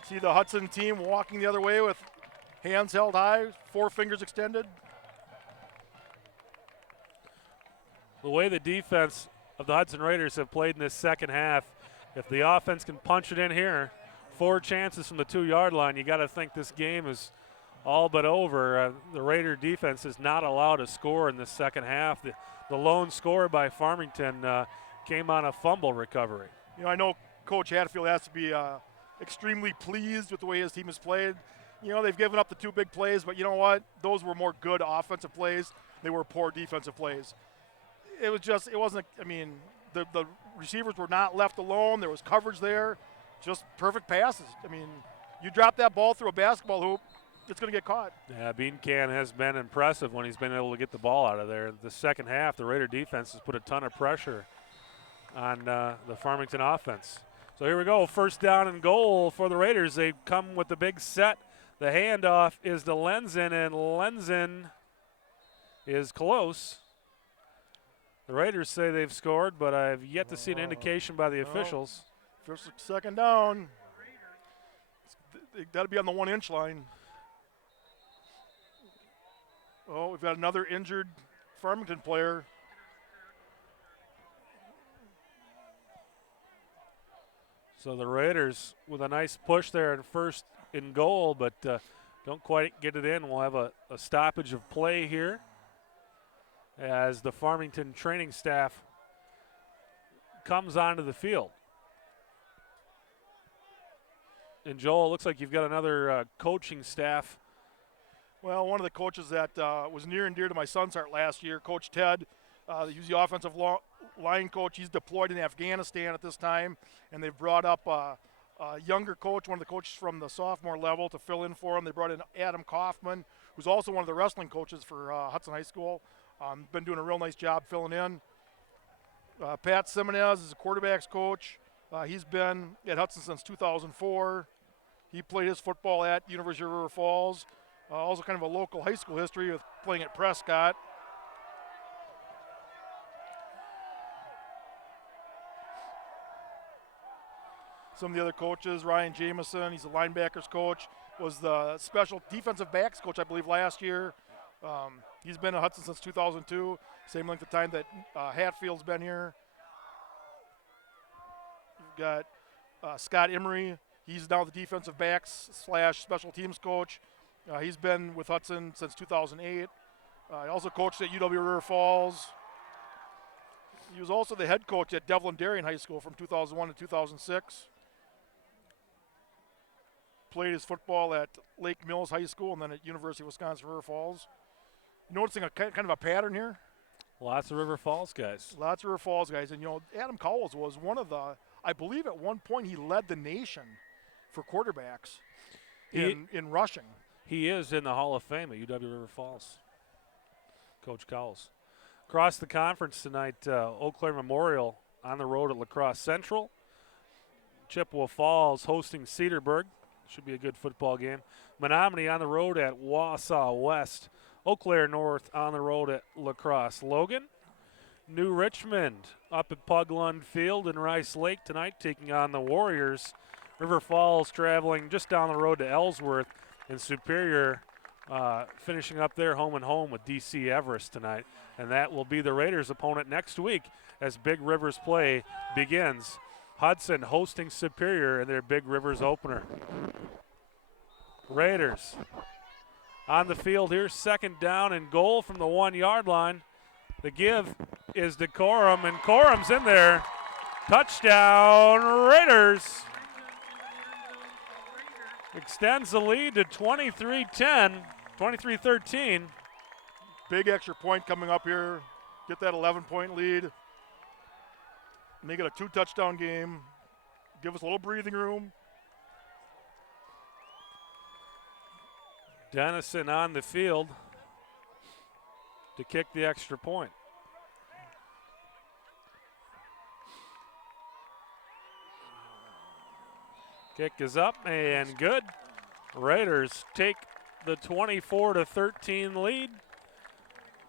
See the Hudson team walking the other way with hands held high, 4 fingers extended. The way the defense of the Hudson Raiders have played in this second half, if the offense can punch it in here, 4 chances from the 2-yard line, you got to think this game is all but over. The Raider defense is not allowed to score in the second half. The lone score by Farmington came on a fumble recovery. You know, I know Coach Hatfield has to be extremely pleased with the way his team has played. You know, they've given up the 2 big plays, but you know what? Those were more good offensive plays. They were poor defensive plays. It wasn't, I mean, the receivers were not left alone. There was coverage there. Just perfect passes. I mean, you drop that ball through a basketball hoop, it's going to get caught. Yeah, Beancan has been impressive when he's been able to get the ball out of there. The second half, the Raider defense has put a ton of pressure on the Farmington offense. So here we go, 1st down and goal for the Raiders. They come with the big set. The handoff is to Lenzen, and Lenzen is close. The Raiders say they've scored, but I've yet to see an indication by the officials. First, 2nd down. They got to be on the 1-inch line. Oh, we've got another injured Farmington player. So the Raiders with a nice push there in 1st and goal, but don't quite get it in. We'll have a stoppage of play here as the Farmington training staff comes onto the field. And Joel, it looks like you've got another coaching staff. Well, one of the coaches that was near and dear to my son's heart last year, Coach Ted, he was the offensive line coach. He's deployed in Afghanistan at this time, and they've brought up a younger coach, one of the coaches from the sophomore level, to fill in for him. They brought in Adam Kaufman, who's also one of the wrestling coaches for Hudson High School. Been doing a real nice job filling in. Pat Simonez is a quarterbacks coach. He's been at Hudson since 2004. He played his football at University of River Falls. Also kind of a local high school history with playing at Prescott. Some of the other coaches, Ryan Jameson, he's a linebackers coach, was the special defensive backs coach, I believe, last year. He's been at Hudson since 2002, same length of time that Hatfield's been here. You've got Scott Emery. He's now the defensive backs / special teams coach. He's been with Hudson since 2008. He also coached at UW River Falls. He was also the head coach at Devlin Darien High School from 2001 to 2006. Played his football at Lake Mills High School and then at University of Wisconsin River Falls. Noticing a kind of a pattern here. Lots of River Falls guys. Lots of River Falls guys. And, Adam Cowles was one of the, I believe at one point he led the nation for quarterbacks in rushing. He is in the Hall of Fame at UW River Falls, Coach Cowles. Across the conference tonight, Eau Claire Memorial on the road at La Crosse Central. Chippewa Falls hosting Cedarburg. Should be a good football game. Menominee on the road at Wausau West. Eau Claire North on the road at La Crosse Logan. New Richmond up at Puglund Field in Rice Lake tonight, taking on the Warriors. River Falls traveling just down the road to Ellsworth, and Superior finishing up their home and home with DC Everest tonight. And that will be the Raiders' opponent next week as Big Rivers play begins. Hudson hosting Superior in their Big Rivers opener. Raiders on the field here, second down and goal from the 1-yard line. The give is to Corum, and Corum's in there. Touchdown, Raiders. Extends the lead to 23-10, 23-13. Big extra point coming up here. Get that 11-point lead. Make it a 2-touchdown game. Give us a little breathing room. Dennison on the field to kick the extra point. Kick is up and good. Raiders take the 24-13 lead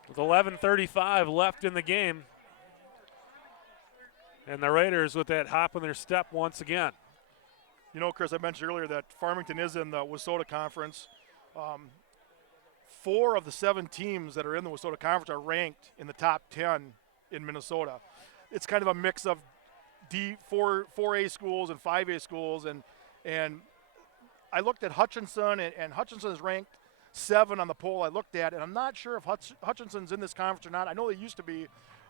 with 11:35 left in the game. And the Raiders with that hop in their step once again. Chris, I mentioned earlier that Farmington is in the WISSOTA Conference. 4 of the 7 teams that are in the WISSOTA Conference are ranked in the top 10 in Minnesota. It's kind of a mix of 4A schools and 5A schools, and I looked at Hutchinson, and Hutchinson is ranked 7 on the poll I looked at, and I'm not sure if Hutchinson's in this conference or not. I know they used to be,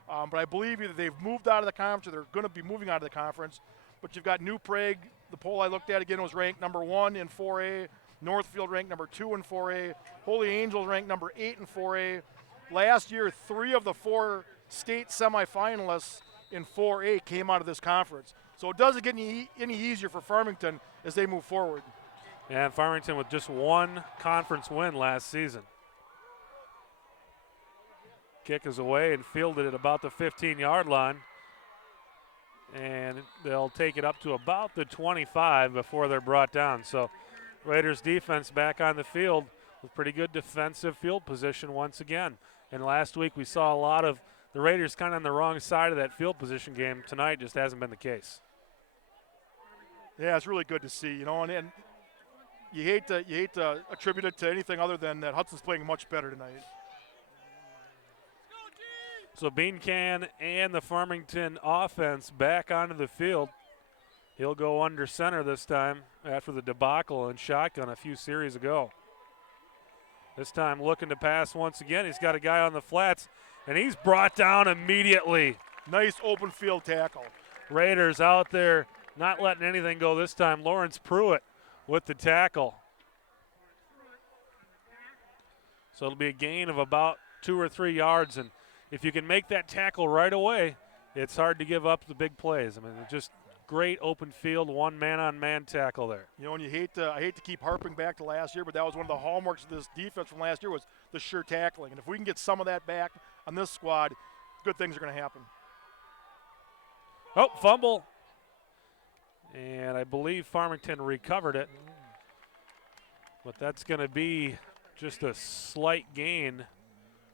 but I believe either they've moved out of the conference or they're going to be moving out of the conference. But you've got New Prague. The poll I looked at again was ranked number 1 in 4A. Northfield ranked number 2 in 4A. Holy Angels ranked number 8 in 4A. Last year, 3 of the 4 state semifinalists in 4A came out of this conference. So it doesn't get any easier for Farmington as they move forward. And Farmington with just 1 conference win last season. Kick is away and fielded at about the 15-yard line. And they'll take it up to about the 25 before they're brought down. So Raiders defense back on the field with pretty good defensive field position once again. And last week we saw a lot of the Raiders kind of on the wrong side of that field position game. Tonight just hasn't been the case. Yeah, it's really good to see, and you hate to attribute it to anything other than that Hudson's playing much better tonight. So Bean Can and the Farmington offense back onto the field. He'll go under center this time after the debacle and shotgun a few series ago. This time looking to pass once again. He's got a guy on the flats, and he's brought down immediately. Nice open field tackle. Raiders out there not letting anything go this time. Lawrence Pruitt with the tackle. So it'll be a gain of about 2 or 3 yards, and if you can make that tackle right away, it's hard to give up the big plays. I mean, just great open field, one man-on-man tackle there. You know, and I hate to keep harping back to last year, but that was one of the hallmarks of this defense from last year was the sure tackling. And if we can get some of that back on this squad, good things are going to happen. Oh, fumble. And I believe Farmington recovered it. But that's going to be just a slight gain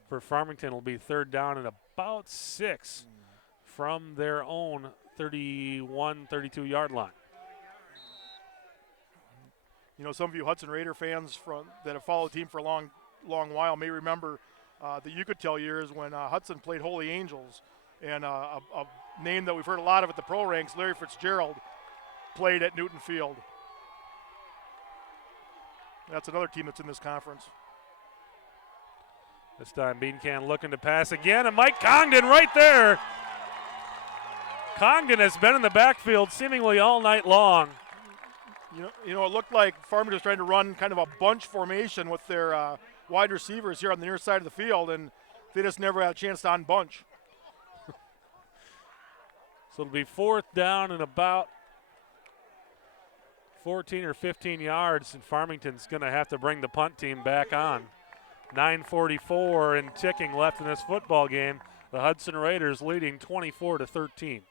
for Farmington. It'll be 3rd down and about 6 from their own 31, 32-yard line. You know, some of you Hudson Raider fans that have followed the team for a long while may remember the Ucatel years when Hudson played Holy Angels, and a name that we've heard a lot of at the pro ranks, Larry Fitzgerald, played at Newton Field. That's another team that's in this conference. This time Beancan looking to pass again, and Mike Congdon right there. Congdon has been in the backfield seemingly all night long. You know, it looked like Farmington was trying to run kind of a bunch formation with their wide receivers here on the near side of the field, and they just never had a chance to unbunch. So it'll be 4th down and about 14 or 15 yards, and Farmington's going to have to bring the punt team back on. 9:44 and ticking left in this football game. The Hudson Raiders leading 24-13.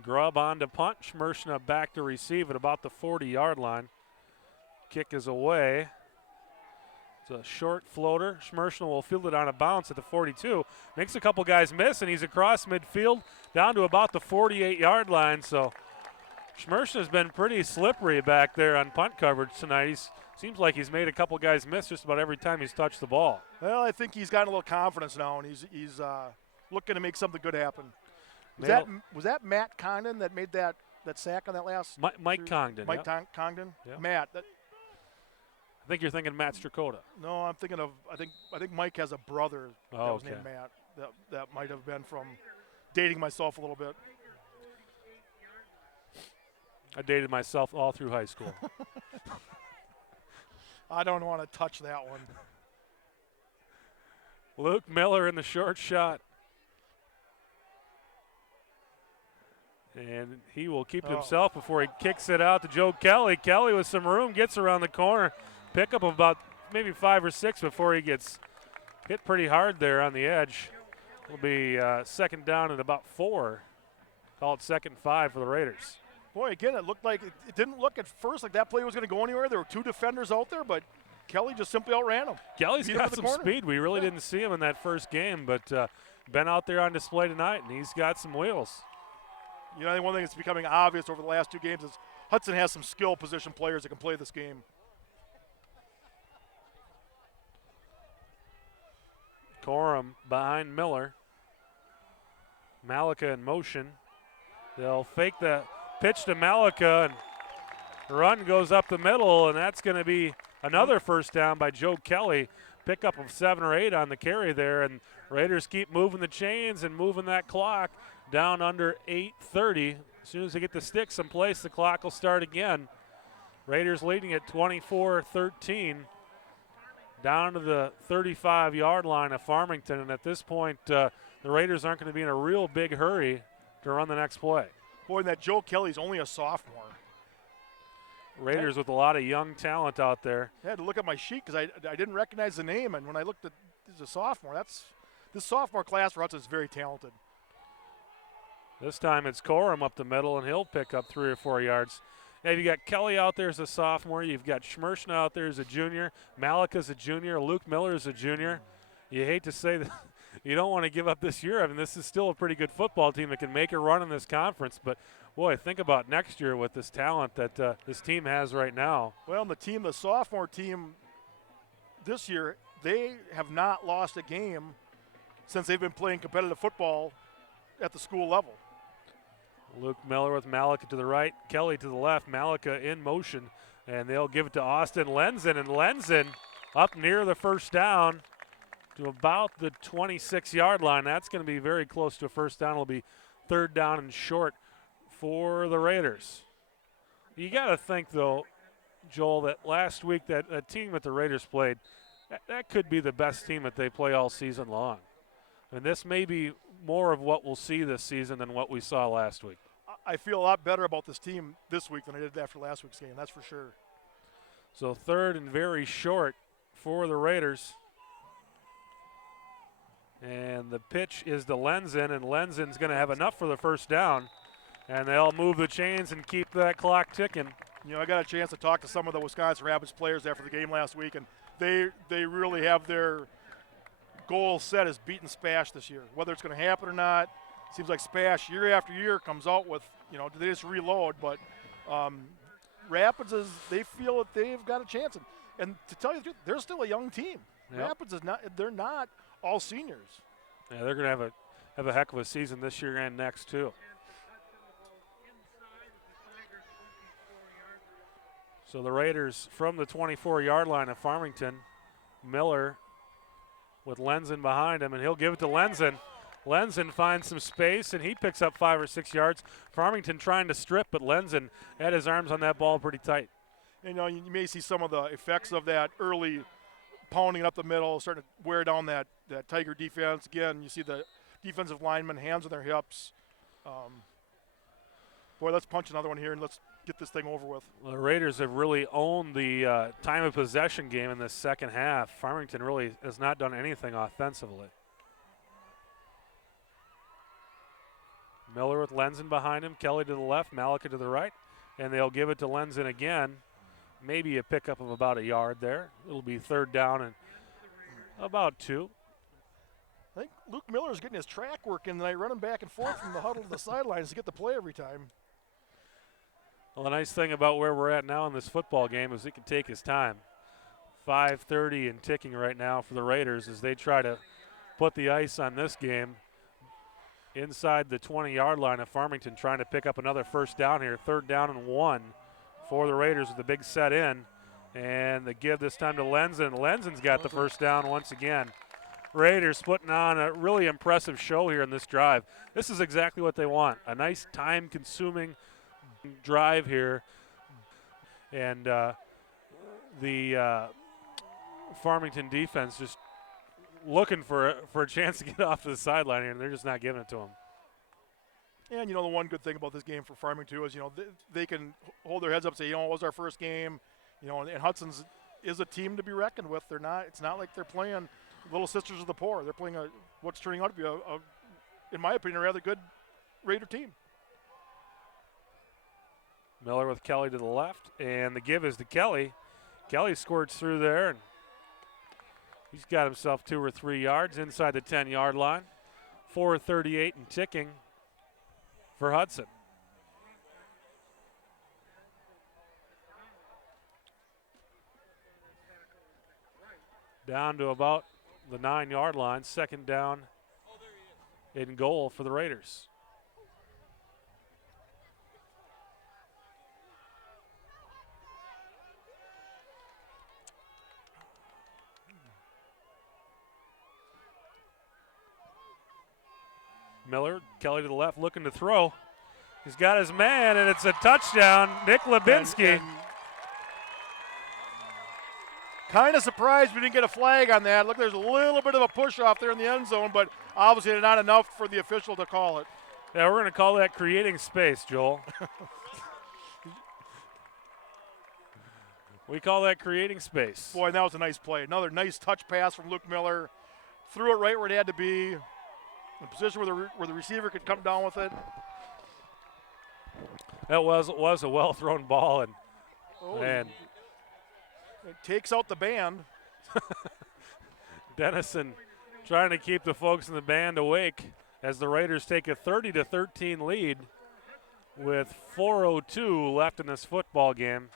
Grubb on to punt. Schmershna back to receive at about the 40-yard line. Kick is away. It's a short floater. Schmershna will field it on a bounce at the 42. Makes a couple guys miss, and he's across midfield down to about the 48-yard line. So Schmershna's been pretty slippery back there on punt coverage tonight. Seems like he's made a couple guys miss just about every time he's touched the ball. Well, I think he's gotten a little confidence now, and he's looking to make something good happen. Was that Matt Congdon that made that sack on that last? Mike Congdon. Mike Congdon. Yep. Matt. I think you're thinking Matt Strakota. No, I'm thinking of. I think Mike has a brother that was okay. named Matt. That might have been from dating myself a little bit. I dated myself all through high school. I don't want to touch that one. Luke Miller in the short shot. And he will keep it himself before he kicks it out to Joe Kelly. Kelly with some room gets around the corner. Pickup of about maybe 5 or 6 before he gets hit pretty hard there on the edge. It'll be 2nd down and about 4. Call it 2nd and 5 for the Raiders. Boy, again, it looked like it didn't look at first like that play was going to go anywhere. There were 2 defenders out there, but Kelly just simply outran him. Kelly's got some speed. We really didn't see him in that first game, but been out there on display tonight, and he's got some wheels. You know, one thing that's becoming obvious over the last 2 games is Hudson has some skill position players that can play this game. Corum behind Miller. Malika in motion. They'll fake the pitch to Malika, and run goes up the middle, and that's going to be another 1st down by Joe Kelly. Pickup of 7 or 8 on the carry there, and Raiders keep moving the chains and moving that clock down under 8:30. As soon as they get the sticks in place, the clock will start again. Raiders leading at 24-13. Down to the 35-yard line of Farmington, and at this point, the Raiders aren't going to be in a real big hurry to run the next play. Boy, and that Joe Kelly's only a sophomore. Raiders with a lot of young talent out there. I had to look at my sheet because I didn't recognize the name, and when I looked at he's a sophomore, this sophomore class for Hudson is very talented. This time it's Corum up the middle, and he'll pick up 3 or 4 yards. Now you got Kelly out there as a sophomore. You've got Schmershna out there as a junior. Malika's a junior. Luke Miller is a junior. You hate to say that you don't want to give up this year. I mean, this is still a pretty good football team that can make a run in this conference. But, boy, think about next year with this talent that this team has right now. Well, the sophomore team this year, they have not lost a game since they've been playing competitive football at the school level. Luke Miller with Malika to the right, Kelly to the left, Malika in motion, and they'll give it to Austin Lenzen, and Lenzen up near the 1st down to about the 26-yard line. That's going to be very close to a 1st down. It'll be 3rd down and short for the Raiders. You got to think, though, Joel, that last week that team that the Raiders played, that could be the best team that they play all season long. And this may be more of what we'll see this season than what we saw last week. I feel a lot better about this team this week than I did after last week's game, that's for sure. So 3rd and very short for the Raiders. And the pitch is to Lenzen, and Lenzen's going to have enough for the first down. And they'll move the chains and keep that clock ticking. You know, I got a chance to talk to some of the Wisconsin Rapids players after the game last week, and they really have their goal set as beating Spash this year. Whether it's going to happen or not, seems like Spash year after year comes out with, you know, they just reload. But Rapids, they feel that they've got a chance. And to tell you the truth, they're still a young team. Yep. Rapids is not, they're not all seniors. Yeah, they're going to have a heck of a season this year and next, too. So the Raiders from the 24-yard line of Farmington. Miller with Lenzen behind him, and he'll give it to Lenzen. Lenzen finds some space, and he picks up 5 or 6 yards. Farmington trying to strip, but Lenzen had his arms on that ball pretty tight. You know, you may see some of the effects of that early pounding up the middle, starting to wear down that Tiger defense. Again, you see the defensive linemen, hands on their hips. Boy, let's punch another one here, and let's get this thing over with. Well, the Raiders have really owned the time of possession game in this second half. Farmington really has not done anything offensively. Miller with Lenzen behind him, Kelly to the left, Malika to the right, and they'll give it to Lenzen again. Maybe a pickup of about a yard there. It'll be 3rd down and about 2. I think Luke Miller's getting his track work in tonight, running back and forth from the huddle to the sidelines to get the play every time. Well, the nice thing about where we're at now in this football game is he can take his time. 5:30 and ticking right now for the Raiders as they try to put the ice on this game. Inside the 20-yard line of Farmington, trying to pick up another first down here. 3rd down and 1 for the Raiders with the big set in. And the give this time to Lenzen. Lenzen's got the first down once again. Raiders putting on a really impressive show here in this drive. This is exactly what they want. A nice time-consuming drive here. And the Farmington defense just looking for a chance to get off to the sideline here, and they're just not giving it to them. And, you know, the one good thing about this game for Farmington is, you know, they can hold their heads up and say, you know, it was our first game. You know, and Hudson's is a team to be reckoned with. It's not like they're playing Little Sisters of the Poor. They're playing what's turning out to be in my opinion, a rather good Raider team. Miller with Kelly to the left, and the give is to Kelly. Kelly squirts through there, and he's got himself 2 or 3 yards inside the 10-yard line. 4:38 and ticking for Hudson. Down to about the 9-yard line, 2nd down in goal for the Raiders. Miller, Kelly to the left, looking to throw. He's got his man, and it's a touchdown. Nick Lubinsky. Kind of surprised we didn't get a flag on that. Look, there's a little bit of a push off there in the end zone, but obviously not enough for the official to call it. Yeah, we're going to call that creating space, Joel. We call that creating space. Boy, that was a nice play. Another nice touch pass from Luke Miller. Threw it right where it had to be. In a position where the receiver could come down with it. That was a well-thrown ball, and it takes out the band. Dennison trying to keep the folks in the band awake as the Raiders take a 30-13 lead with 4:02 left in this football game.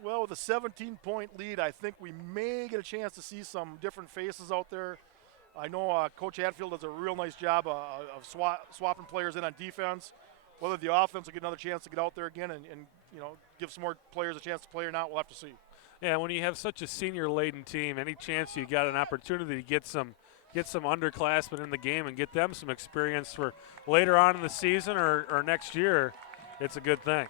Well, with a 17-point lead, I think we may get a chance to see some different faces out there. I know Coach Hatfield does a real nice job of swapping players in on defense. Whether the offense will get another chance to get out there again and you know, give some more players a chance to play or not, we'll have to see. Yeah, when you have such a senior-laden team, any chance you got an opportunity to get some underclassmen in the game and get them some experience for later on in the season or next year, it's a good thing.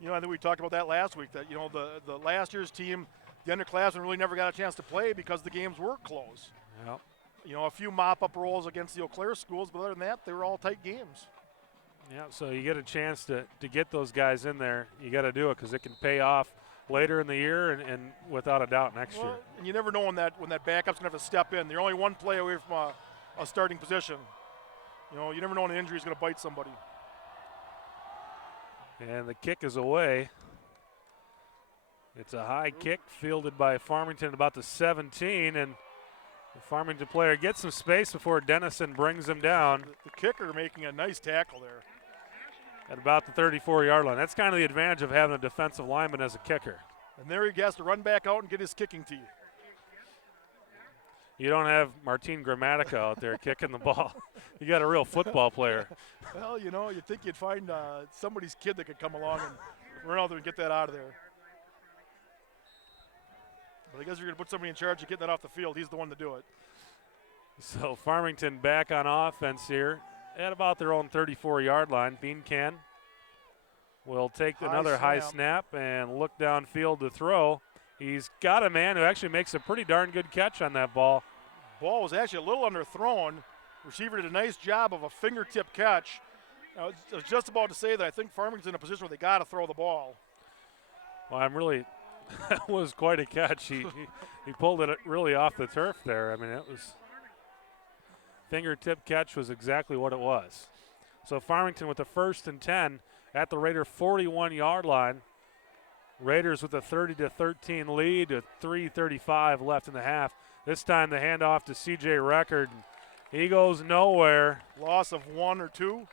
You know, I think we talked about that last week, that, you know, the last year's team, the underclassmen really never got a chance to play because the games were close. Yep. You know, a few mop-up rolls against the Eau Claire schools, but other than that, they were all tight games. Yeah, so you get a chance to get those guys in there. You got to do it because it can pay off later in the year and without a doubt next year. And you never know when that backup's going to have to step in. They're only one play away from a starting position. You know, you never know when an injury is going to bite somebody. And the kick is away. It's a high kick fielded by Farmington at about the 17, and the Farmington player gets some space before Dennison brings him down. The kicker making a nice tackle there. At about the 34-yard line. That's kind of the advantage of having a defensive lineman as a kicker. And there he has to run back out and get his kicking tee. You don't have Martin Gramatica out there kicking the ball. You got a real football player. Well, you know, you'd think you'd find somebody's kid that could come along and run out there and get that out of there. But I guess you're going to put somebody in charge of getting that off the field. He's the one to do it. So Farmington back on offense here at about their own 34-yard line. Beancan will take another high snap and look downfield to throw. He's got a man who actually makes a pretty darn good catch on that ball. Ball was actually a little underthrown. Receiver did a nice job of a fingertip catch. I was just about to say that I think Farmington's in a position where they got to throw the ball. Well, that was quite a catch. He pulled it really off the turf there. I mean, it was fingertip catch was exactly what it was. So Farmington with the 1st and 10 at the Raider 41-yard line. Raiders with a 30-13 lead, with 3:35 left in the half. This time the handoff to C.J. Record. He goes nowhere. Loss of 1 or 2.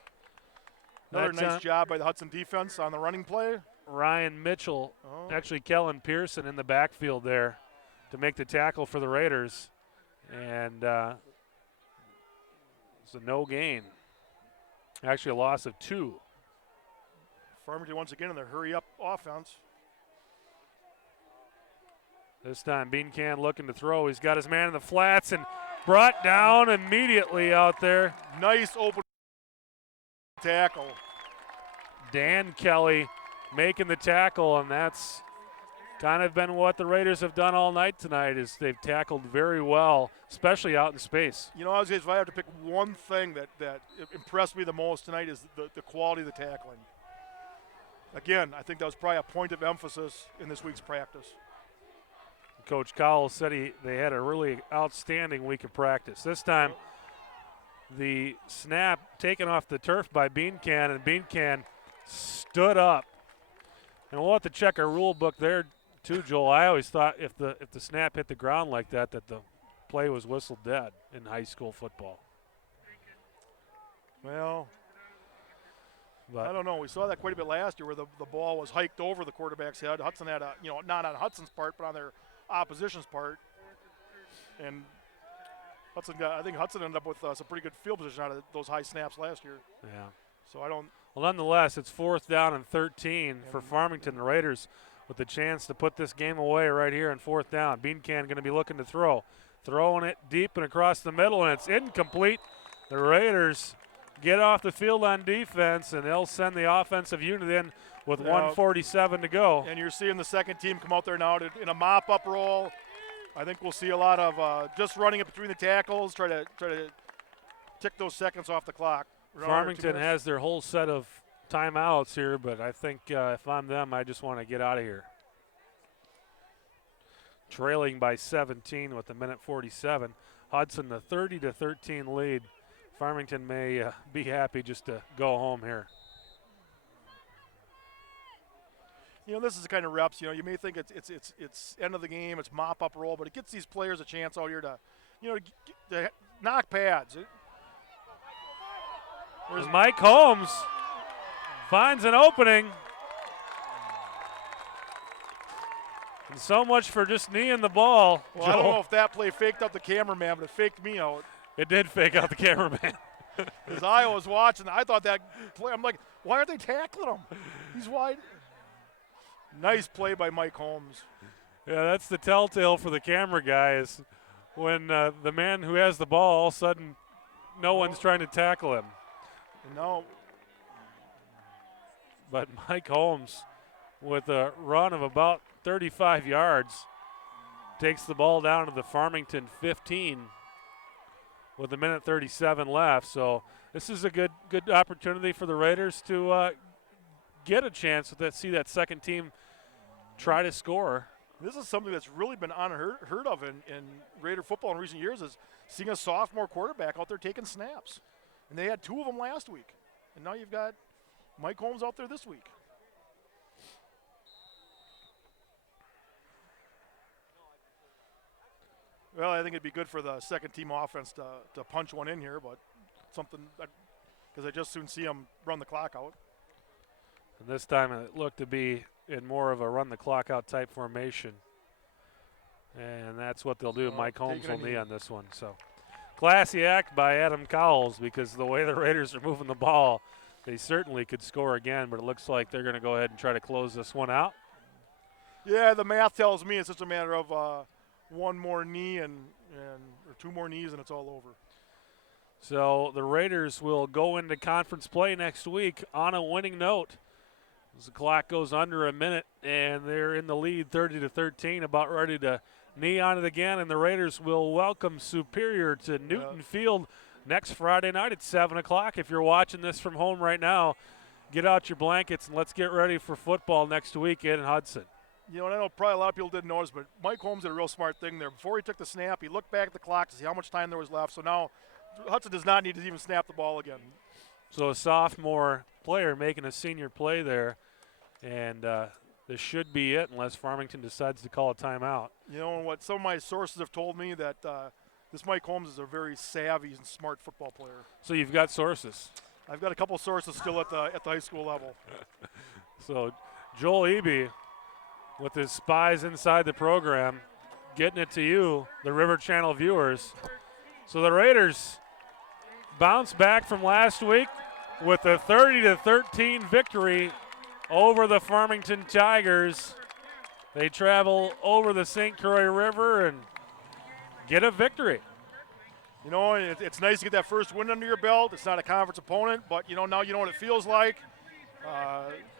Another nice job by the Hudson defense on the running play. Ryan Mitchell, actually Kellen Pearson in the backfield there to make the tackle for the Raiders. And it's a no gain. Actually a loss of 2. Farmington once again in their hurry-up offense. This time Beancan looking to throw. He's got his man in the flats and brought down immediately out there. Nice open tackle. Dan Kelly making the tackle, and that's kind of been what the Raiders have done all night tonight, is they've tackled very well, especially out in space. You know, if I have to pick one thing that impressed me the most tonight is the quality of the tackling. Again, I think that was probably a point of emphasis in this week's practice. Coach Cowell said they had a really outstanding week of practice. This time, the snap taken off the turf by Beancan, and Beancan stood up. And we'll have to check our rule book there too, Joel. I always thought if the snap hit the ground like that the play was whistled dead in high school football. Well, I don't know. We saw that quite a bit last year where the ball was hiked over the quarterback's head. Hudson had not on Hudson's part, but on their opposition's part. And I think Hudson ended up with some pretty good field position out of those high snaps last year. Yeah. So I don't. Well, nonetheless, it's 4th down and 13 for Farmington. The Raiders with the chance to put this game away right here in 4th down. Beancan going to be looking to throw. Throwing it deep and across the middle, and it's incomplete. The Raiders get off the field on defense, and they'll send the offensive unit in with 1:47 to go. And you're seeing the second team come out there now in a mop-up roll. I think we'll see a lot of just running it between the tackles, try to tick those seconds off the clock. Farmington has their whole set of timeouts here, but I think if I'm them, I just want to get out of here. Trailing by 17 with 1:47. Hudson, the 30-13 lead. Farmington may be happy just to go home here. You know, this is the kind of reps, you know, you may think it's end of the game, it's mop-up roll, but it gets these players a chance out here to knock pads. There's Mike Holmes finds an opening. And so much for just kneeing the ball. Well, I don't know if that play faked out the cameraman, but it faked me out. It did fake out the cameraman. As I was watching, I thought that play, I'm like, why aren't they tackling him? He's wide. Nice play by Mike Holmes. Yeah, that's the telltale for the camera guy is when the man who has the ball, all of a sudden, no one's trying to tackle him. No. But Mike Holmes, with a run of about 35 yards, takes the ball down to the Farmington 15 with 1:37 left. So this is a good opportunity for the Raiders to get a chance to see that second team try to score. This is something that's really been unheard of in Raider football in recent years, is seeing a sophomore quarterback out there taking snaps. And they had 2 of them last week. And now you've got Mike Holmes out there this week. Well, I think it'd be good for the second team offense to punch one in here, but something because I just soon see them run the clock out. And this time it looked to be in more of a run the clock out type formation. And that's what they'll do. Mike Holmes will knee on this one. So classy act by Adam Cowles, because the way the Raiders are moving the ball, they certainly could score again, but it looks like they're going to go ahead and try to close this one out. Yeah, the math tells me it's just a matter of one more knee or 2 more knees, and it's all over. So the Raiders will go into conference play next week on a winning note. As the clock goes under a minute, and they're in the lead 30-13, about ready to knee on it again, and the Raiders will welcome Superior to Newton Field next Friday night at 7 o'clock. If you're watching this from home right now, get out your blankets and let's get ready for football next week in Hudson. You know, and I know probably a lot of people didn't notice, but Mike Holmes did a real smart thing there. Before he took the snap, he looked back at the clock to see how much time there was left. So now Hudson does not need to even snap the ball again. So a sophomore player making a senior play there, and this should be it unless Farmington decides to call a timeout. You know, and what some of my sources have told me, that this Mike Holmes is a very savvy and smart football player. So you've got sources. I've got a couple sources still at the high school level. So Joel Eby, with his spies inside the program, getting it to you, the River Channel viewers. So the Raiders bounce back from last week with a 30-13 victory over the Farmington Tigers. They travel over the St. Croix River and get a victory. You know, it's nice to get that first win under your belt. It's not a conference opponent, but, you know, now you know what it feels like.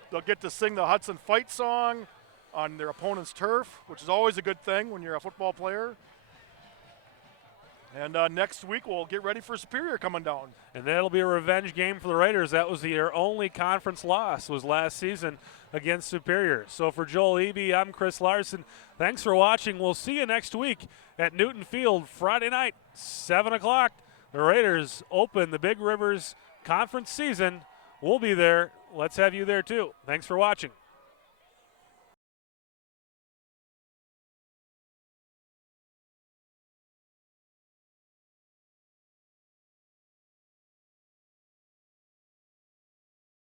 They'll get to sing the Hudson Fight song on their opponent's turf, which is always a good thing when you're a football player. And next week we'll get ready for Superior coming down. And that'll be a revenge game for the Raiders. That was their only conference loss, was last season against Superior. So for Joel Eby, I'm Chris Larson. Thanks for watching. We'll see you next week at Newton Field, Friday night, 7 o'clock. The Raiders open the Big Rivers conference season. We'll be there. Let's have you there too. Thanks for watching.